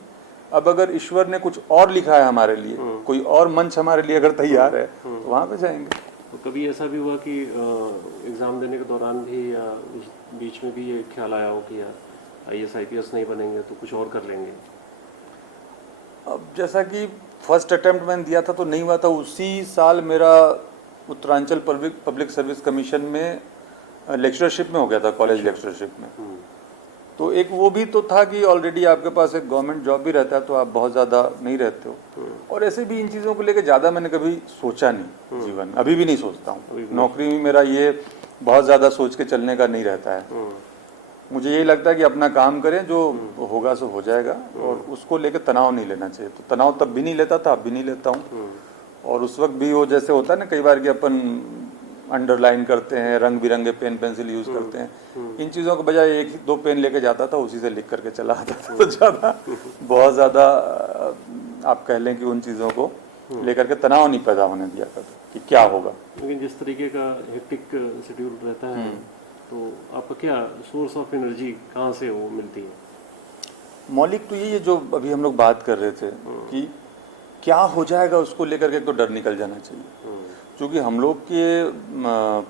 अब अगर ईश्वर ने कुछ और लिखा है हमारे लिए, कोई और मंच हमारे लिए अगर तैयार है तो वहाँ पे जाएंगे। तो कभी ऐसा भी हुआ कि एग्ज़ाम देने के दौरान भी या बीच में भी ये ख्याल आया हो कि यार IAS IPS नहीं बनेंगे तो कुछ और कर लेंगे? अब जैसा कि फर्स्ट अटेम्प्ट मैंने दिया था तो नहीं हुआ था, उसी साल मेरा उत्तरांचल पब्लिक सर्विस कमीशन में लेक्चरशिप में हो गया था, कॉलेज लेक्चरशिप में। तो एक वो भी तो था कि ऑलरेडी आपके पास एक गवर्नमेंट जॉब भी रहता है तो आप बहुत ज़्यादा नहीं रहते हो। और ऐसे भी इन चीज़ों को लेकर ज़्यादा मैंने कभी सोचा नहीं जीवन में, अभी भी नहीं सोचता हूँ। नौकरी में मेरा ये बहुत ज़्यादा सोच के चलने का नहीं रहता है। मुझे यही लगता है कि अपना काम करें, जो होगा सो हो जाएगा और उसको लेकर तनाव नहीं लेना चाहिए। तो तनाव तब भी नहीं लेता था, अब भी नहीं लेता हूँ। और उस वक्त भी वो जैसे होता है ना कई बार कि अपन अंडरलाइन करते हैं, रंग बिरंगे पेन पेंसिल यूज करते हैं, इन चीज़ों के बजाय एक दो पेन लेके जाता था, उसी से लिख करके चला आता था। तो ज़्यादा बहुत ज़्यादा आप कह लें कि उन चीज़ों को लेकर के तनाव नहीं पैदा होने दिया करता कि क्या होगा। लेकिन जिस तरीके का हेक्टिक शेड्यूल रहता है तो आपका क्या सोर्स ऑफ एनर्जी कहाँ से वो मिलती है? मौलिक तो यही है जो अभी हम लोग बात कर रहे थे कि क्या हो जाएगा उसको लेकर के तो डर निकल जाना चाहिए। क्योंकि हम लोग के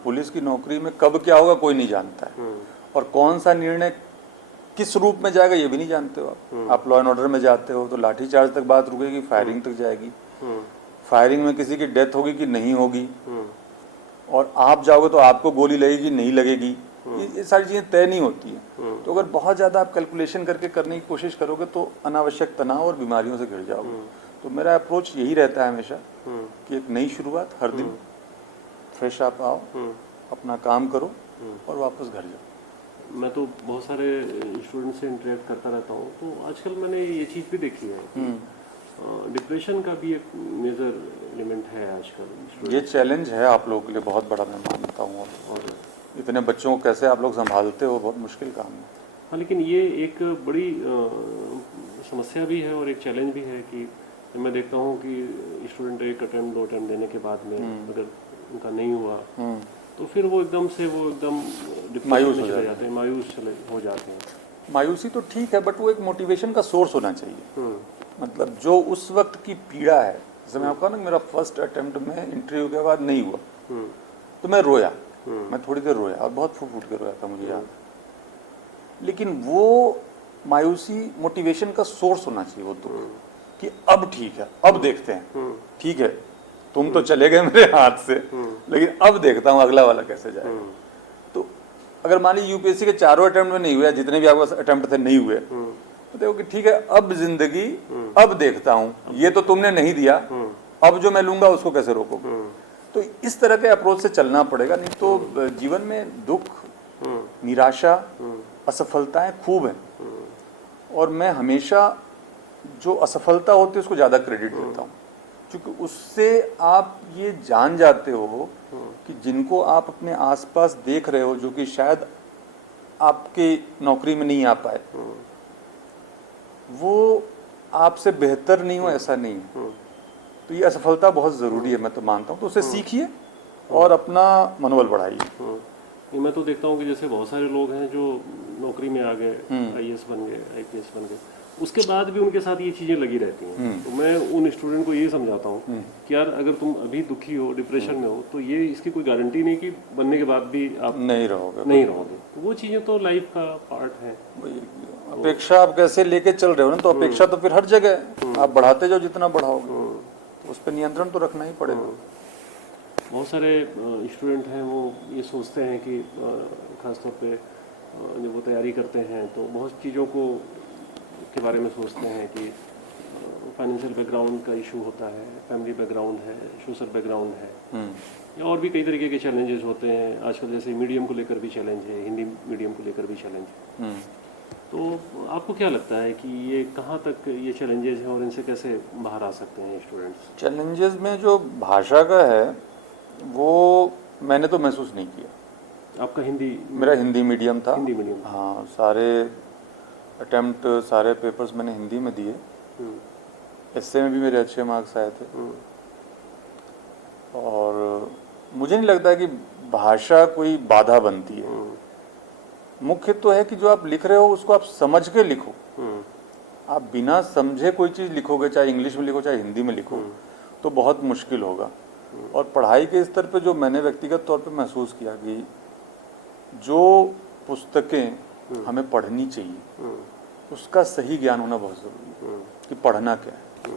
पुलिस की नौकरी में कब क्या होगा कोई नहीं जानता है और कौन सा निर्णय किस रूप में जाएगा ये भी नहीं जानते हो। आप लॉ एंड ऑर्डर में जाते हो तो लाठीचार्ज तक बात रुकेगी, फायरिंग तक जाएगी। फायरिंग में किसी की डेथ होगी कि नहीं होगी, और आप जाओगे तो आपको गोली लगेगी नहीं लगेगी, ये सारी चीज़ें तय नहीं होती हैं। तो अगर बहुत ज़्यादा आप कैलकुलेशन करके करने की कोशिश करोगे तो अनावश्यक तनाव और बीमारियों से घिर जाओगे। तो मेरा अप्रोच यही रहता है हमेशा कि एक नई शुरुआत, हर दिन फ्रेश आप आओ, अपना काम करो और वापस घर जाओ। मैं तो बहुत सारे स्टूडेंट से इंटरेक्ट करता रहता हूँ, तो आजकल मैंने ये चीज़ भी देखी है, डिप्रेशन का भी एक मेजर एलिमेंट है आजकल। ये चैलेंज है आप लोगों के लिए बहुत बड़ा, मैं मानता हूँ। और इतने बच्चों को कैसे आप लोग संभालते हो, बहुत मुश्किल काम है। हाँ, लेकिन ये एक बड़ी समस्या भी है और एक चैलेंज भी है कि मैं देखता हूँ कि स्टूडेंट एक अटेम्प्ट दो अटेम्प्ट देने के बाद में अगर उनका नहीं हुआ तो फिर वो एकदम मायूस हो जाते हैं, मायूस हो जाते हैं। मायूसी तो ठीक है, बट वो एक मोटिवेशन का सोर्स होना चाहिए। मतलब जो उस वक्त की पीड़ा है, जैसे मैं आपको कहा ना मेरा फर्स्ट अटेम्प्ट में इंटरव्यू के बाद नहीं हुआ तो मैं रोया, मैं थोड़ी देर रोया और बहुत फूट फूट के रोया था, मुझे याद। लेकिन वो मायूसी मोटिवेशन का सोर्स होना चाहिए, वो दुख कि अब ठीक है, अब देखते हैं, ठीक है तुम तो चले गए मेरे हाथ से, लेकिन अब देखता हूँ अगला वाला कैसे जाएगा। तो अगर मान लीजिए यूपीएससी के चारों अटेम्प्ट में नहीं हुआ, जितने भी आपके अटेम्प्ट थे नहीं हुए, तो देखो कि ठीक है अब जिंदगी, अब देखता हूँ, ये तो तुमने नहीं दिया, अब जो मैं लूंगा उसको कैसे रोकोगे। तो इस तरह के अप्रोच से चलना पड़ेगा, नहीं तो जीवन में दुख, निराशा, असफलताएं खूब हैं। और मैं हमेशा जो असफलता होती है उसको ज़्यादा क्रेडिट देता हूँ, क्योंकि उससे आप ये जान जाते हो कि जिनको आप अपने आसपास देख रहे हो जो कि शायद आपके नौकरी में नहीं आ पाए, वो आपसे बेहतर नहीं हो ऐसा नहीं है। तो ये असफलता बहुत ज़रूरी है, मैं तो मानता हूँ। तो उससे सीखिए और अपना मनोबल बढ़ाइए। मैं तो देखता हूँ कि जैसे बहुत सारे लोग हैं जो नौकरी में आ गए, IAS बन गए, IPS बन गए, उसके बाद भी उनके साथ ये चीज़ें लगी रहती हैं। तो मैं उन स्टूडेंट को ये समझाता हूँ कि यार अगर तुम अभी दुखी हो, डिप्रेशन में हो, तो ये इसकी कोई गारंटी नहीं कि बनने के बाद भी आप नहीं रहोगे। नहीं रहोगे। तो वो चीज़ें तो लाइफ का पार्ट है। अपेक्षा आप कैसे लेके चल रहे हो ना, तो अपेक्षा तो फिर हर जगह है। आप बढ़ाते जाओ जितना बढ़ाओगे, तो उस पर नियंत्रण तो रखना ही पड़ेगा। बहुत सारे स्टूडेंट हैं वो ये सोचते हैं कि ख़ासतौर पे जब वो तैयारी करते हैं तो बहुत चीज़ों को के बारे में सोचते हैं कि फाइनेंशियल बैकग्राउंड का इशू होता है, फैमिली बैकग्राउंड है, सोशल बैकग्राउंड है, या और भी कई तरीके के चैलेंजेस होते हैं। आजकल जैसे मीडियम को लेकर भी चैलेंज है, हिंदी मीडियम को लेकर भी चैलेंज है। तो आपको क्या लगता है कि ये कहाँ तक ये चैलेंजेस हैं और इनसे कैसे बाहर आ सकते हैं स्टूडेंट्स? चैलेंजेस में जो भाषा का है वो मैंने तो महसूस नहीं किया। आपका हिंदी? मेरा हिंदी मीडियम था। हिंदी मीडियम। हाँ, सारे अटेम्प्ट, सारे पेपर्स मैंने हिंदी में दिए। एस्से में भी मेरे अच्छे मार्क्स आए थे। और मुझे नहीं लगता कि भाषा कोई बाधा बनती है। मुख्य तो है कि जो आप लिख रहे हो उसको आप समझ के लिखो। आप बिना समझे कोई चीज़ लिखोगे, चाहे इंग्लिश में लिखो चाहे हिंदी में लिखो, तो बहुत मुश्किल होगा। और पढ़ाई के स्तर पे जो मैंने व्यक्तिगत तौर पे महसूस किया कि जो पुस्तकें हमें पढ़नी चाहिए उसका सही ज्ञान होना बहुत ज़रूरी है कि पढ़ना क्या है।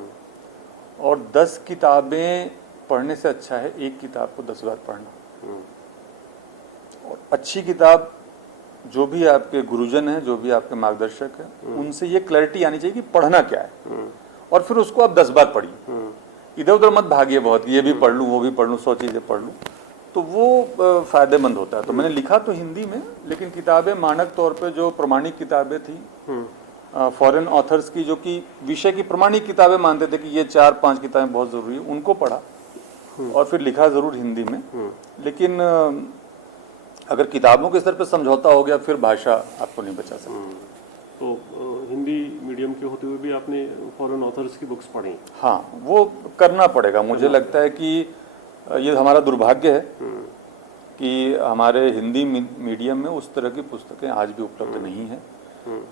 और 10 किताबें पढ़ने से अच्छा है एक किताब को 10 बार पढ़ना। और अच्छी किताब जो भी आपके गुरुजन हैं, जो भी आपके मार्गदर्शक हैं, उनसे ये क्लैरिटी आनी चाहिए कि पढ़ना क्या है, और फिर उसको आप 10 बार पढ़िए। इधर उधर मत भागिए बहुत, ये भी पढ़ लूँ वो भी पढ़ लूँ, 100 चीज़ें पढ़ लूँ, तो वो फ़ायदेमंद होता है। तो मैंने लिखा तो हिंदी में, लेकिन किताबें मानक तौर पे जो प्रमाणिक किताबें थी फॉरेन ऑथर्स की, जो कि विषय की प्रमाणिक किताबें मानते थे कि ये 4-5 किताबें बहुत ज़रूरी है, उनको पढ़ा और फिर लिखा ज़रूर हिंदी में। लेकिन अगर किताबों के स्तर पर समझौता हो गया फिर भाषा आपको नहीं बचा सकती। तो हिंदी मीडियम के होते हुए भी आपने फॉरेन ऑथर्स की बुक्स पढ़ी? हाँ, वो करना पड़ेगा। मुझे लगता है कि ये हमारा दुर्भाग्य है कि हमारे हिंदी मीडियम में उस तरह की पुस्तकें आज भी उपलब्ध नहीं है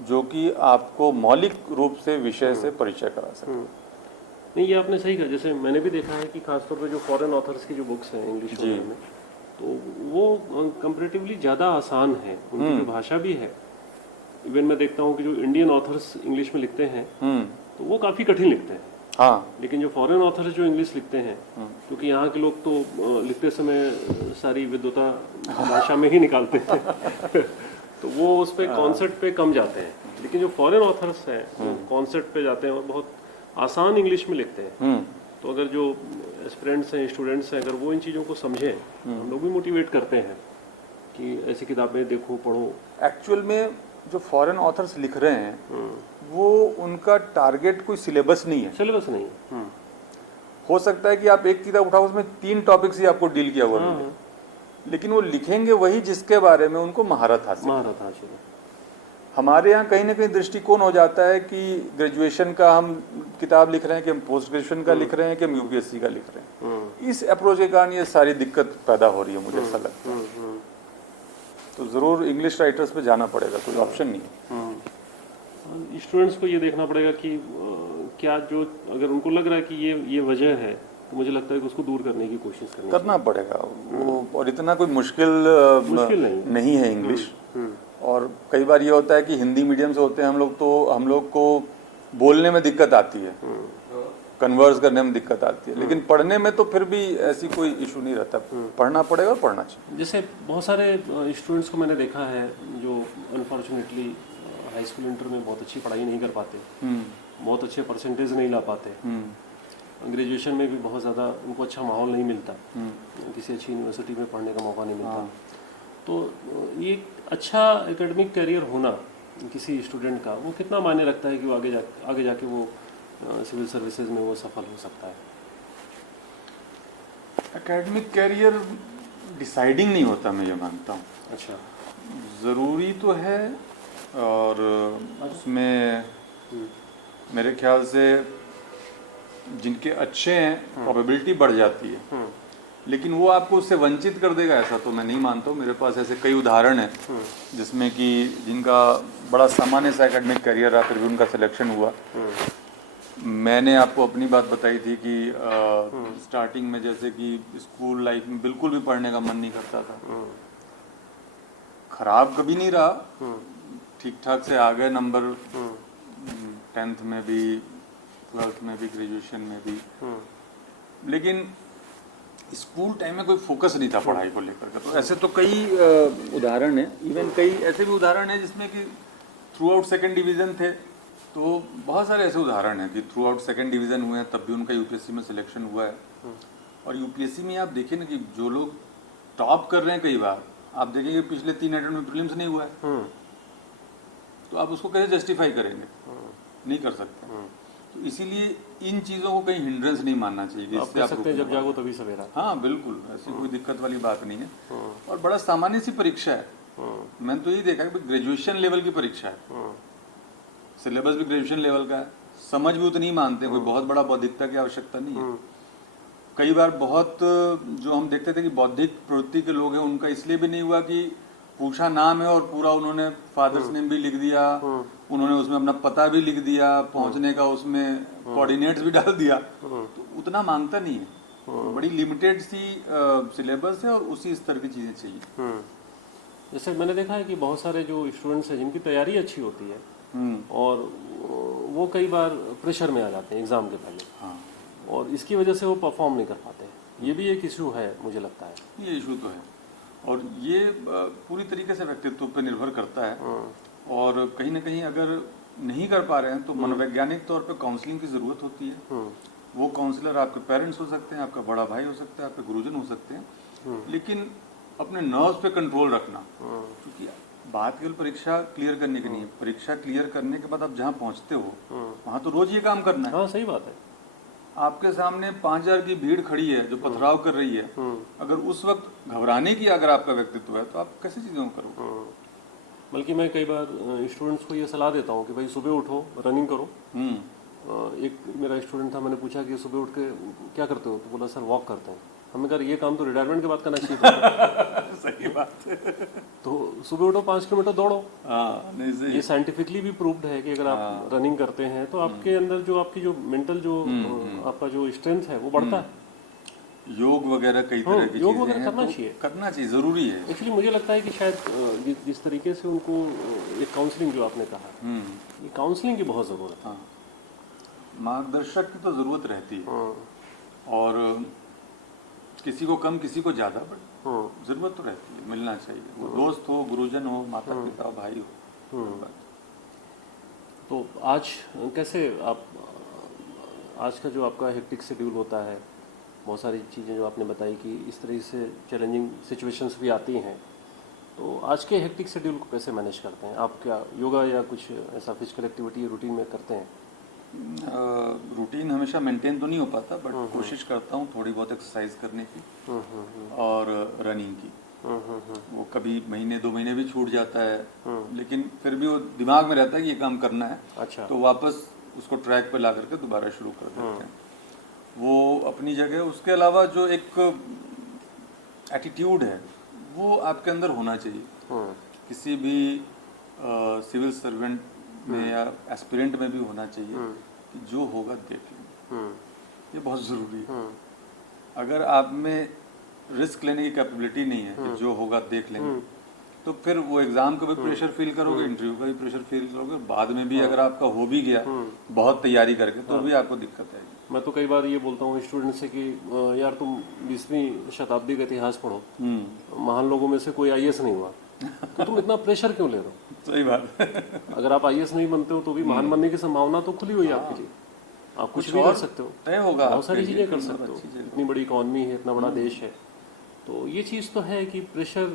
जो कि आपको मौलिक रूप से विषय से परिचय करा सके। नहीं, ये आपने सही कहा। जैसे मैंने भी देखा है कि खासतौर पे जो फॉरेन ऑथर्स की जो बुक्स हैं इंग्लिश में, तो वो कंपैरेटिवली ज़्यादा आसान है, उनकी जो भाषा भी है। इवन मैं देखता हूँ कि जो इंडियन ऑथर्स इंग्लिश में लिखते हैं तो वो काफ़ी कठिन लिखते हैं। हाँ, लेकिन जो फॉरेन ऑथर्स जो इंग्लिश लिखते हैं, क्योंकि यहाँ के लोग तो लिखते समय सारी विद्वता भाषा में ही निकालते हैं तो वो उस पे कॉन्सेप्ट पे कम जाते हैं। लेकिन जो फॉरेन ऑथर्स हैं वो कॉन्सेप्ट पे जाते हैं और बहुत आसान इंग्लिश में लिखते हैं। तो अगर जो एस्पिरेंट्स हैं, स्टूडेंट्स हैं, अगर वो इन चीज़ों को समझें, हम लोग भी मोटिवेट करते हैं कि ऐसी किताबें देखो, पढ़ो। एक्चुअल में जो फॉरेन ऑथर्स लिख रहे हैं वो उनका टारगेट कोई सिलेबस नहीं है। सिलेबस नहीं। हो सकता है कि आप एक किताब उठाओ उसमें 3 टॉपिक्स ही आपको डील किया हुआ मिले, लेकिन वो लिखेंगे वही जिसके बारे में उनको महारत हासिल है। हमारे यहाँ कहीं ना कहीं दृष्टिकोण हो जाता है कि ग्रेजुएशन का हम किताब लिख रहे हैं कि हम पोस्ट ग्रेजुएशन का लिख रहे हैं कि हम यूपीएससी का लिख रहे हैं। इस अप्रोच के कारण ये सारी दिक्कत पैदा हो रही है, मुझे ऐसा लगता है। तो ज़रूर इंग्लिश राइटर्स पे जाना पड़ेगा, कोई ऑप्शन नहीं है। स्टूडेंट्स को ये देखना पड़ेगा कि क्या जो अगर उनको लग रहा है कि ये वजह है, तो मुझे लगता है कि उसको दूर करने की कोशिश करना पड़ेगा वो। और इतना कोई मुश्किल नहीं है इंग्लिश। और कई बार ये होता है कि हिंदी मीडियम से होते हैं हम लोग को बोलने में दिक्कत आती है, कन्वर्स करने में दिक्कत आती है, लेकिन पढ़ने में तो फिर भी ऐसी कोई इशू नहीं रहता। पढ़ना पड़ेगा और पढ़ना चाहिए। जैसे बहुत सारे स्टूडेंट्स को मैंने देखा है जो अनफॉर्चुनेटली हाई स्कूल इंटर में बहुत अच्छी पढ़ाई नहीं कर पाते, बहुत अच्छे परसेंटेज नहीं ला पाते, ग्रेजुएशन में भी बहुत ज़्यादा उनको अच्छा माहौल नहीं मिलता, किसी अच्छी यूनिवर्सिटी में पढ़ने का मौका नहीं मिलता। तो ये अच्छा एकेडमिक करियर होना किसी स्टूडेंट का, वो कितना मायने रखता है कि वो आगे जाके वो सिविल सर्विसेज में वो सफल हो सकता है? एकेडमिक कैरियर डिसाइडिंग नहीं होता, मैं ये मानता हूँ। अच्छा, ज़रूरी तो है और उसमें मेरे ख्याल से जिनके अच्छे हैं प्रोबेबिलिटी बढ़ जाती है, लेकिन वो आपको उससे वंचित कर देगा ऐसा तो मैं नहीं मानता हूँ। मेरे पास ऐसे कई उदाहरण हैं जिसमें कि जिनका बड़ा सामान्य सा एकेडमिक करियर रहा, फिर भी उनका सिलेक्शन हुआ। मैंने आपको अपनी बात बताई थी कि स्टार्टिंग में जैसे कि स्कूल लाइफ में बिल्कुल भी पढ़ने का मन नहीं करता था, खराब कभी नहीं रहा, ठीक ठाक से आ गए नंबर, 10th में भी, 12th में भी, ग्रेजुएशन में भी, लेकिन स्कूल टाइम में कोई फोकस नहीं था पढ़ाई को लेकर के। तो ऐसे तो कई उदाहरण हैं, इवन कई ऐसे भी उदाहरण हैं जिसमें कि थ्रू आउट सेकेंड डिवीज़न थे, तो बहुत सारे ऐसे उदाहरण हैं कि थ्रू आउट सेकेंड डिवीज़न हुए हैं तब भी उनका यूपीएससी में सिलेक्शन हुआ है। और यूपीएससी में आप देखिए ना कि जो लोग टॉप कर रहे हैं, कई बार आप देखेंगे पिछले 3 अटेम्प्ट में प्रीलिम्स नहीं हुआ है, तो आप उसको कैसे जस्टिफाई करेंगे? नहीं कर सकते। तो इसीलिए इन चीज़ों को कहीं हिंड्रेंस नहीं मानना चाहिए। आप कह सकते हैं जब जागो तभी सवेरा। हाँ बिल्कुल, ऐसी कोई दिक्कत वाली बात नहीं है। और बड़ा सामान्य सी परीक्षा है। मैंने तो यही देखा कि ग्रेजुएशन लेवल की परीक्षा है, सिलेबस भी ग्रेजुएशन लेवल का है, समझ भी उतनी ही मानते हैं, कोई बहुत बड़ा बौद्धिकता की आवश्यकता नहीं है। कई बार बहुत जो हम देखते थे कि बौद्धिक प्रवृत्ति के लोग हैं, उनका इसलिए भी नहीं हुआ कि पूछा नाम है और पूरा उन्होंने फादर्स नेम भी लिख दिया, उन्होंने उसमें अपना पता भी लिख दिया, पहुंचने का उसमें कोऑर्डिनेट्स भी डाल दिया, तो उतना मांगता नहीं है। बड़ी लिमिटेड सी सिलेबस है और उसी स्तर की चीज़ें चाहिए। जैसे मैंने देखा है कि बहुत सारे जो स्टूडेंट्स हैं जिनकी तैयारी अच्छी होती है और वो कई बार प्रेशर में आ जाते हैं एग्ज़ाम के पहले, हाँ, और इसकी वजह से वो परफॉर्म नहीं कर पाते। ये भी एक इशू है मुझे लगता है। ये इशू तो है और ये पूरी तरीके से व्यक्तित्व पर निर्भर करता है। और कहीं ना कहीं अगर नहीं कर पा रहे हैं तो मनोवैज्ञानिक तौर पे काउंसलिंग की ज़रूरत होती है। वो काउंसलर आपके पेरेंट्स हो सकते हैं, आपका बड़ा भाई हो सकता है, आपके गुरुजन हो सकते हैं, लेकिन अपने नर्व्स पे कंट्रोल रखना, क्योंकि बात केवल परीक्षा क्लियर करने की नहीं है। परीक्षा क्लियर करने के बाद आप जहाँ पहुँचते हो वहाँ तो रोज ये काम करना है। हाँ सही बात है। आपके सामने 5000 की भीड़ खड़ी है जो पथराव कर रही है, अगर उस वक्त घबराने की अगर आपका व्यक्तित्व है तो आप कैसे चीज़ों को करोगे? बल्कि मैं कई बार स्टूडेंट्स को ये सलाह देता हूँ कि भाई सुबह उठो, रनिंग करो। एक मेरा स्टूडेंट था, मैंने पूछा कि सुबह उठ के क्या करते हो, तो बोला सर वॉक करते हैं। हमने कहा ये काम तो रिटायरमेंट के बाद करना चाहिए। सही बात है। तो सुबह उठो, 5 किलोमीटर दौड़ो। हाँ, नहीं सही। ये साइंटिफिकली भी प्रूव्ड है कि अगर आप रनिंग करते हैं तो आपके अंदर जो आपकी जो मेंटल जो आपका जो स्ट्रेंथ है वो बढ़ता है। योग वगैरह कई तरह की योग चीजें वगैरह हैं, करना तो चाहिए। करना चाहिए, जरूरी है। एक्चुअली मुझे लगता है कि शायद जिस तरीके से उनको एक काउंसलिंग जो आपने कहा, ये काउंसलिंग की बहुत ज़रूरत है। हाँ, मार्गदर्शक की तो जरूरत रहती है और किसी को कम किसी को ज़्यादा, बट जरूरत तो रहती है, मिलना चाहिए। वो दोस्त हो, गुरुजन हो, माता पिता हो, भाई हो। तो आज कैसे आप, आज का जो आपका हेक्टिक शेड्यूल होता है, बहुत सारी चीज़ें जो आपने बताई कि इस तरह से चैलेंजिंग सिचुएशंस भी आती हैं, तो आज के हेक्टिक शेड्यूल को कैसे मैनेज करते हैं आप? क्या योगा या कुछ ऐसा फिजिकल एक्टिविटी रूटीन में करते हैं? रूटीन हमेशा मेंटेन तो नहीं हो पाता, बट कोशिश करता हूँ थोड़ी बहुत एक्सरसाइज करने की और रनिंग की। वो कभी महीने 2 महीने भी छूट जाता है, लेकिन फिर भी वो दिमाग में रहता है कि ये काम करना है। अच्छा। तो वापस उसको ट्रैक पे ला करके दोबारा शुरू कर देते हैं। वो अपनी जगह। उसके अलावा जो एक एटीट्यूड है वो आपके अंदर होना चाहिए। किसी भी सिविल सर्वेंट में या एस्पिरेंट में भी होना चाहिए कि जो होगा देख लेंगे। ये बहुत ज़रूरी है। अगर आप में रिस्क लेने की कैपेबिलिटी नहीं है कि जो होगा देख लेंगे, तो फिर वो एग्ज़ाम का भी प्रेशर फील करोगे, इंटरव्यू का भी प्रेशर फील करोगे, बाद में भी अगर आपका हो भी गया बहुत तैयारी करके तो भी आपको दिक्कत आएगी। मैं तो कई बार ये बोलता हूँ स्टूडेंट से कि यार तुम 20वीं शताब्दी का इतिहास पढ़ो, महान लोगों में से कोई आईएएस नहीं हुआ, तो तुम इतना प्रेशर क्यों ले रहे हो? सही बात है। अगर आप आईएएस नहीं बनते हो तो भी महान बनने की संभावना तो खुली हुई है आपके लिए। आप कुछ भी कर सकते हो, तय होगा, बहुत सारी चीज़ें कर सकते हो। इतनी बड़ी इकॉनमी है, इतना बड़ा देश है, तो ये चीज़ तो है कि प्रेशर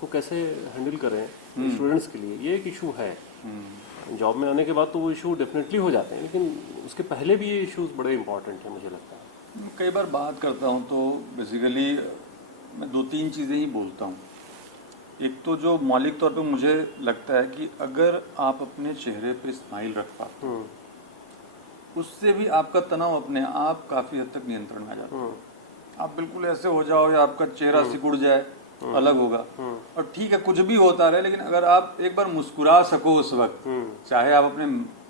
को कैसे हैंडल करें स्टूडेंट्स के लिए, ये एक इशू है। जॉब में आने के बाद तो वो इशू डेफिनेटली हो जाते हैं, लेकिन उसके पहले भी ये इश्यूज बड़े इंपॉर्टेंट हैं मुझे लगता है। कई बार बात करता हूँ तो बेसिकली मैं 2-3 चीज़ें ही बोलता हूँ। एक तो जो मौलिक तौर पे मुझे लगता है कि अगर आप अपने चेहरे पे स्माइल रख पाते हो, उससे भी आपका तनाव अपने आप काफ़ी हद तक नियंत्रण में आ जाता है। आप बिल्कुल ऐसे हो जाओ या आपका चेहरा सिकुड़ जाए अलग होगा। और ठीक है कुछ भी होता रहे, लेकिन अगर आप एक बार मुस्कुरा सको उस वक्त, चाहे आप अपने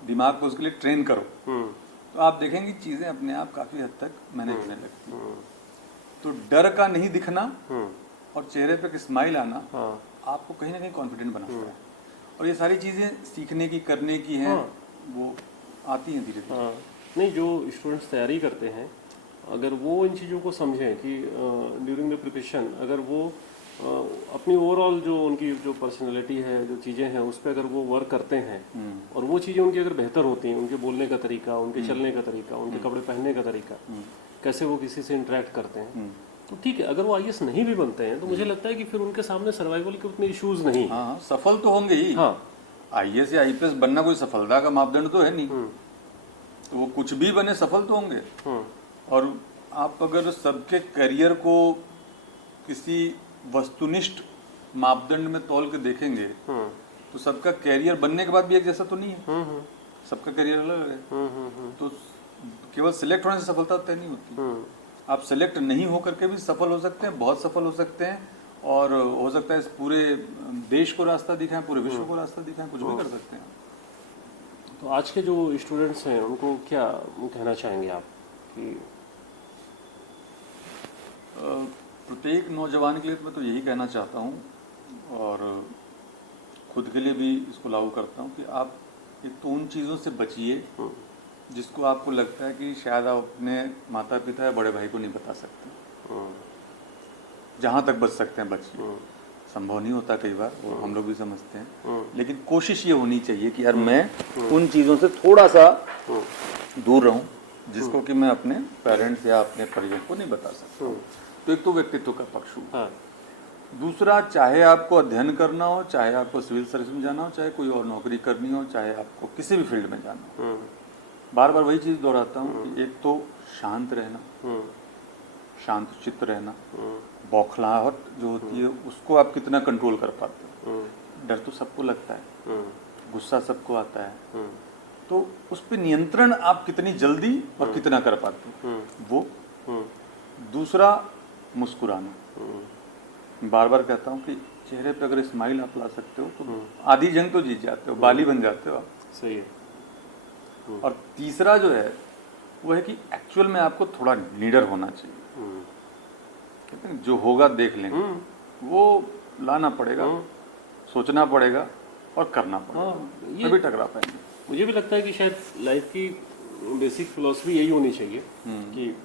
दिमाग को उसके लिए ट्रेन करो, तो आप देखेंगे चीजें अपने आप काफी हद तक मैनेज होने लगती हैं। तो डर का नहीं दिखना और चेहरे पे एक स्माइल आना आपको कहीं ना कहीं कॉन्फिडेंट बनाता है। और ये सारी चीजें सीखने की, करने की हैं, वो आती हैं धीरे धीरे। नहीं, जो स्टूडेंट्स तैयारी करते हैं, अगर वो इन चीज़ों को समझें कि ड्यूरिंग द प्रिपरेशन अगर वो अपनी ओवरऑल जो उनकी जो पर्सनैलिटी है, जो चीज़ें हैं, उस पर अगर वो वर्क करते हैं और वो चीज़ें उनकी अगर बेहतर होती हैं, उनके बोलने का तरीका, उनके चलने का तरीका, उनके कपड़े पहनने का तरीका, कैसे वो किसी से इंटरेक्ट करते हैं, तो ठीक है। अगर वो आईएएस नहीं भी बनते हैं तो मुझे लगता है कि फिर उनके सामने सर्वाइवल के उतने इश्यूज नहीं। हाँ, सफल तो होंगे ही। हाँ, आईएएस या आईपीएस बनना कोई सफलता का मापदंड तो है नहीं, तो वो कुछ भी बने सफल तो होंगे। और आप अगर सबके करियर को किसी वस्तुनिष्ठ मापदंड में तौल के देखेंगे तो सबका करियर बनने के बाद भी एक जैसा तो नहीं है, सबका करियर अलग है। तो केवल सिलेक्ट होने से सफलता तय नहीं होती। आप सिलेक्ट नहीं होकर के भी सफल हो सकते हैं, बहुत सफल हो सकते हैं, और हो सकता है इस पूरे देश को रास्ता दिखाएं, पूरे विश्व को रास्ता दिखाएं, कुछ भी कर सकते हैं। तो आज के जो स्टूडेंट्स हैं उनको क्या कहना चाहेंगे आप कि प्रत्येक नौजवान के लिए मैं तो यही कहना चाहता हूँ, और खुद के लिए भी इसको लागू करता हूँ, कि आप एक तो उन चीज़ों से बचिए जिसको आपको लगता है कि शायद आप अपने माता पिता या बड़े भाई को नहीं बता सकते। जहाँ तक बच सकते हैं बचिए। संभव नहीं होता कई बार, वो हम लोग भी समझते हैं, लेकिन कोशिश ये होनी चाहिए कि यार मैं उन चीज़ों से थोड़ा सा दूर रहूं जिसको कि मैं अपने पेरेंट्स या अपने परिजन को नहीं बता सकता। तो एक तो व्यक्तित्व का पक्ष हुआ। दूसरा, चाहे आपको अध्ययन करना हो, चाहे आपको सिविल सर्विस में जाना हो, चाहे कोई और नौकरी करनी हो, चाहे आपको किसी भी फील्ड में जाना हो, बार बार वही चीज़ दोहराता हूँ कि एक तो शांत रहना, शांत चित्त रहना। बौखलाहट जो होती है उसको आप कितना कंट्रोल कर पाते हो। डर तो सबको लगता है, गुस्सा सबको आता है, तो उस पर नियंत्रण आप कितनी जल्दी और कितना कर पाते हो वो। दूसरा, मुस्कुराना। बार बार कहता हूँ कि चेहरे पे अगर स्माइल आप ला सकते हो तो आधी जंग तो जीत जाते हो, बाली बन जाते हो आप। सही है। और तीसरा जो है वो है कि एक्चुअल में आपको थोड़ा लीडर होना चाहिए। कहते हैं जो होगा देख लेंगे, वो लाना पड़ेगा, सोचना पड़ेगा और करना पड़ेगा, तभी टकरा पाएंगे। मुझे भी लगता है कि शायद लाइफ की बेसिक फिलॉसफी यही होनी चाहिए कि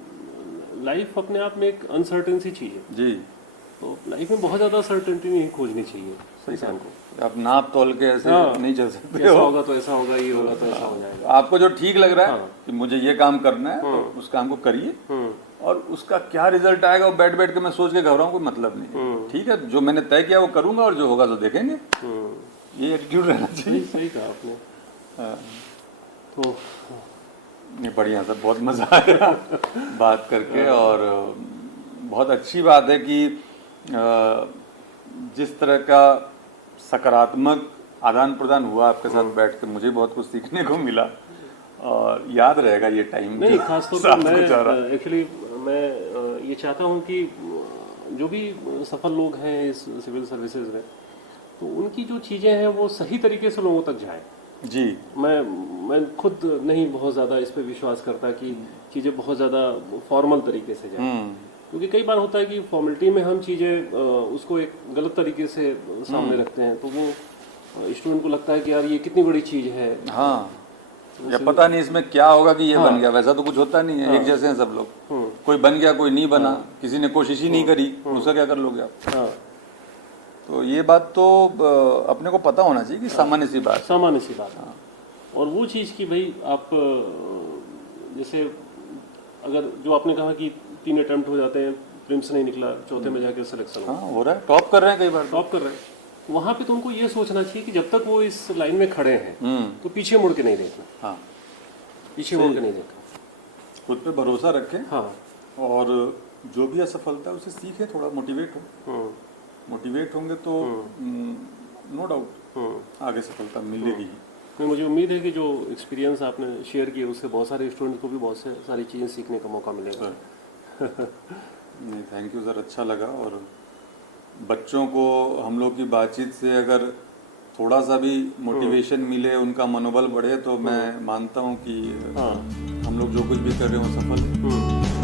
लाइफ अपने आप में एक अनसर्टेन सी चीज़ है जी। तो लाइफ में बहुत ज़्यादा सर्टेनिटी नहीं खोजनी चाहिए इंसान को। आप नाप तोल के ऐसे नहीं चल सकते ऐसा हो। होगा तो ऐसा होगा, ये होगा तो ऐसा हो जाएगा। आपको जो ठीक लग रहा है कि मुझे ये काम करना है तो उस काम को करिए, और उसका क्या रिजल्ट आएगा वो बैठ बैठ के मैं सोच के घबराऊं, कोई मतलब नहीं है। ठीक है, जो मैंने तय किया वो करूंगा और जो होगा तो देखेंगे। ये एटीट्यूड रहना चाहिए। सही कहा आपने। तो ये बढ़िया सर, बहुत मजा आया बात करके, और बहुत अच्छी बात है कि जिस तरह का सकारात्मक आदान प्रदान हुआ आपके साथ बैठ के, मुझे बहुत कुछ सीखने को मिला और याद रहेगा ये टाइम। नहीं, खासतौर पर मैं एक्चुअली मैं ये चाहता हूँ कि जो भी सफल लोग हैं इस सिविल सर्विसेज में, तो उनकी जो चीज़ें हैं वो सही तरीके से लोगों तक जाए। जी, मैं खुद नहीं बहुत ज़्यादा इस पे विश्वास करता कि चीज़ें बहुत ज़्यादा फॉर्मल तरीके से जाए, क्योंकि कई बार होता है कि फॉर्मेलिटी में हम चीज़ें उसको एक गलत तरीके से सामने रखते हैं, तो वो स्टूडेंट को लगता है कि यार ये कितनी बड़ी चीज़ है। हाँ, या पता नहीं इसमें क्या होगा कि ये बन गया, वैसा तो कुछ होता नहीं है। एक जैसे हैं सब लोग, कोई बन गया कोई नहीं बना, किसी ने कोशिश ही नहीं करी, उसका क्या कर लोगे आप। तो ये बात तो अपने को पता होना चाहिए कि सामान्य सी बात हाँ। और वो चीज़ कि भाई आप जैसे अगर जो आपने कहा कि 3 अटेम्प्ट हो जाते हैं, प्रीलिम्स नहीं निकला, चौथे में जाकर सिलेक्शन हो रहा है, टॉप कर रहे हैं, कई बार टॉप कर रहे हैं, वहाँ पे तो उनको ये सोचना चाहिए कि जब तक वो इस लाइन में खड़े हैं तो पीछे मुड़ के नहीं देखना। हाँ, पीछे मुड़ के नहीं देखना, खुद पे भरोसा रखें। हाँ, और जो भी असफलता है उसे सीखें, थोड़ा मोटिवेट हो। मोटिवेट होंगे तो नो डाउट आगे सफलता मिलेगी। तो मुझे उम्मीद है कि जो एक्सपीरियंस आपने शेयर किया उससे बहुत सारे स्टूडेंट्स को भी बहुत सारी चीज़ें सीखने का मौका मिलेगा। नहीं, थैंक यू सर, अच्छा लगा। और बच्चों को हम लोग की बातचीत से अगर थोड़ा सा भी मोटिवेशन मिले, उनका मनोबल बढ़े, तो मैं मानता हूँ कि हम लोग जो कुछ भी कर रहे हो सफल है।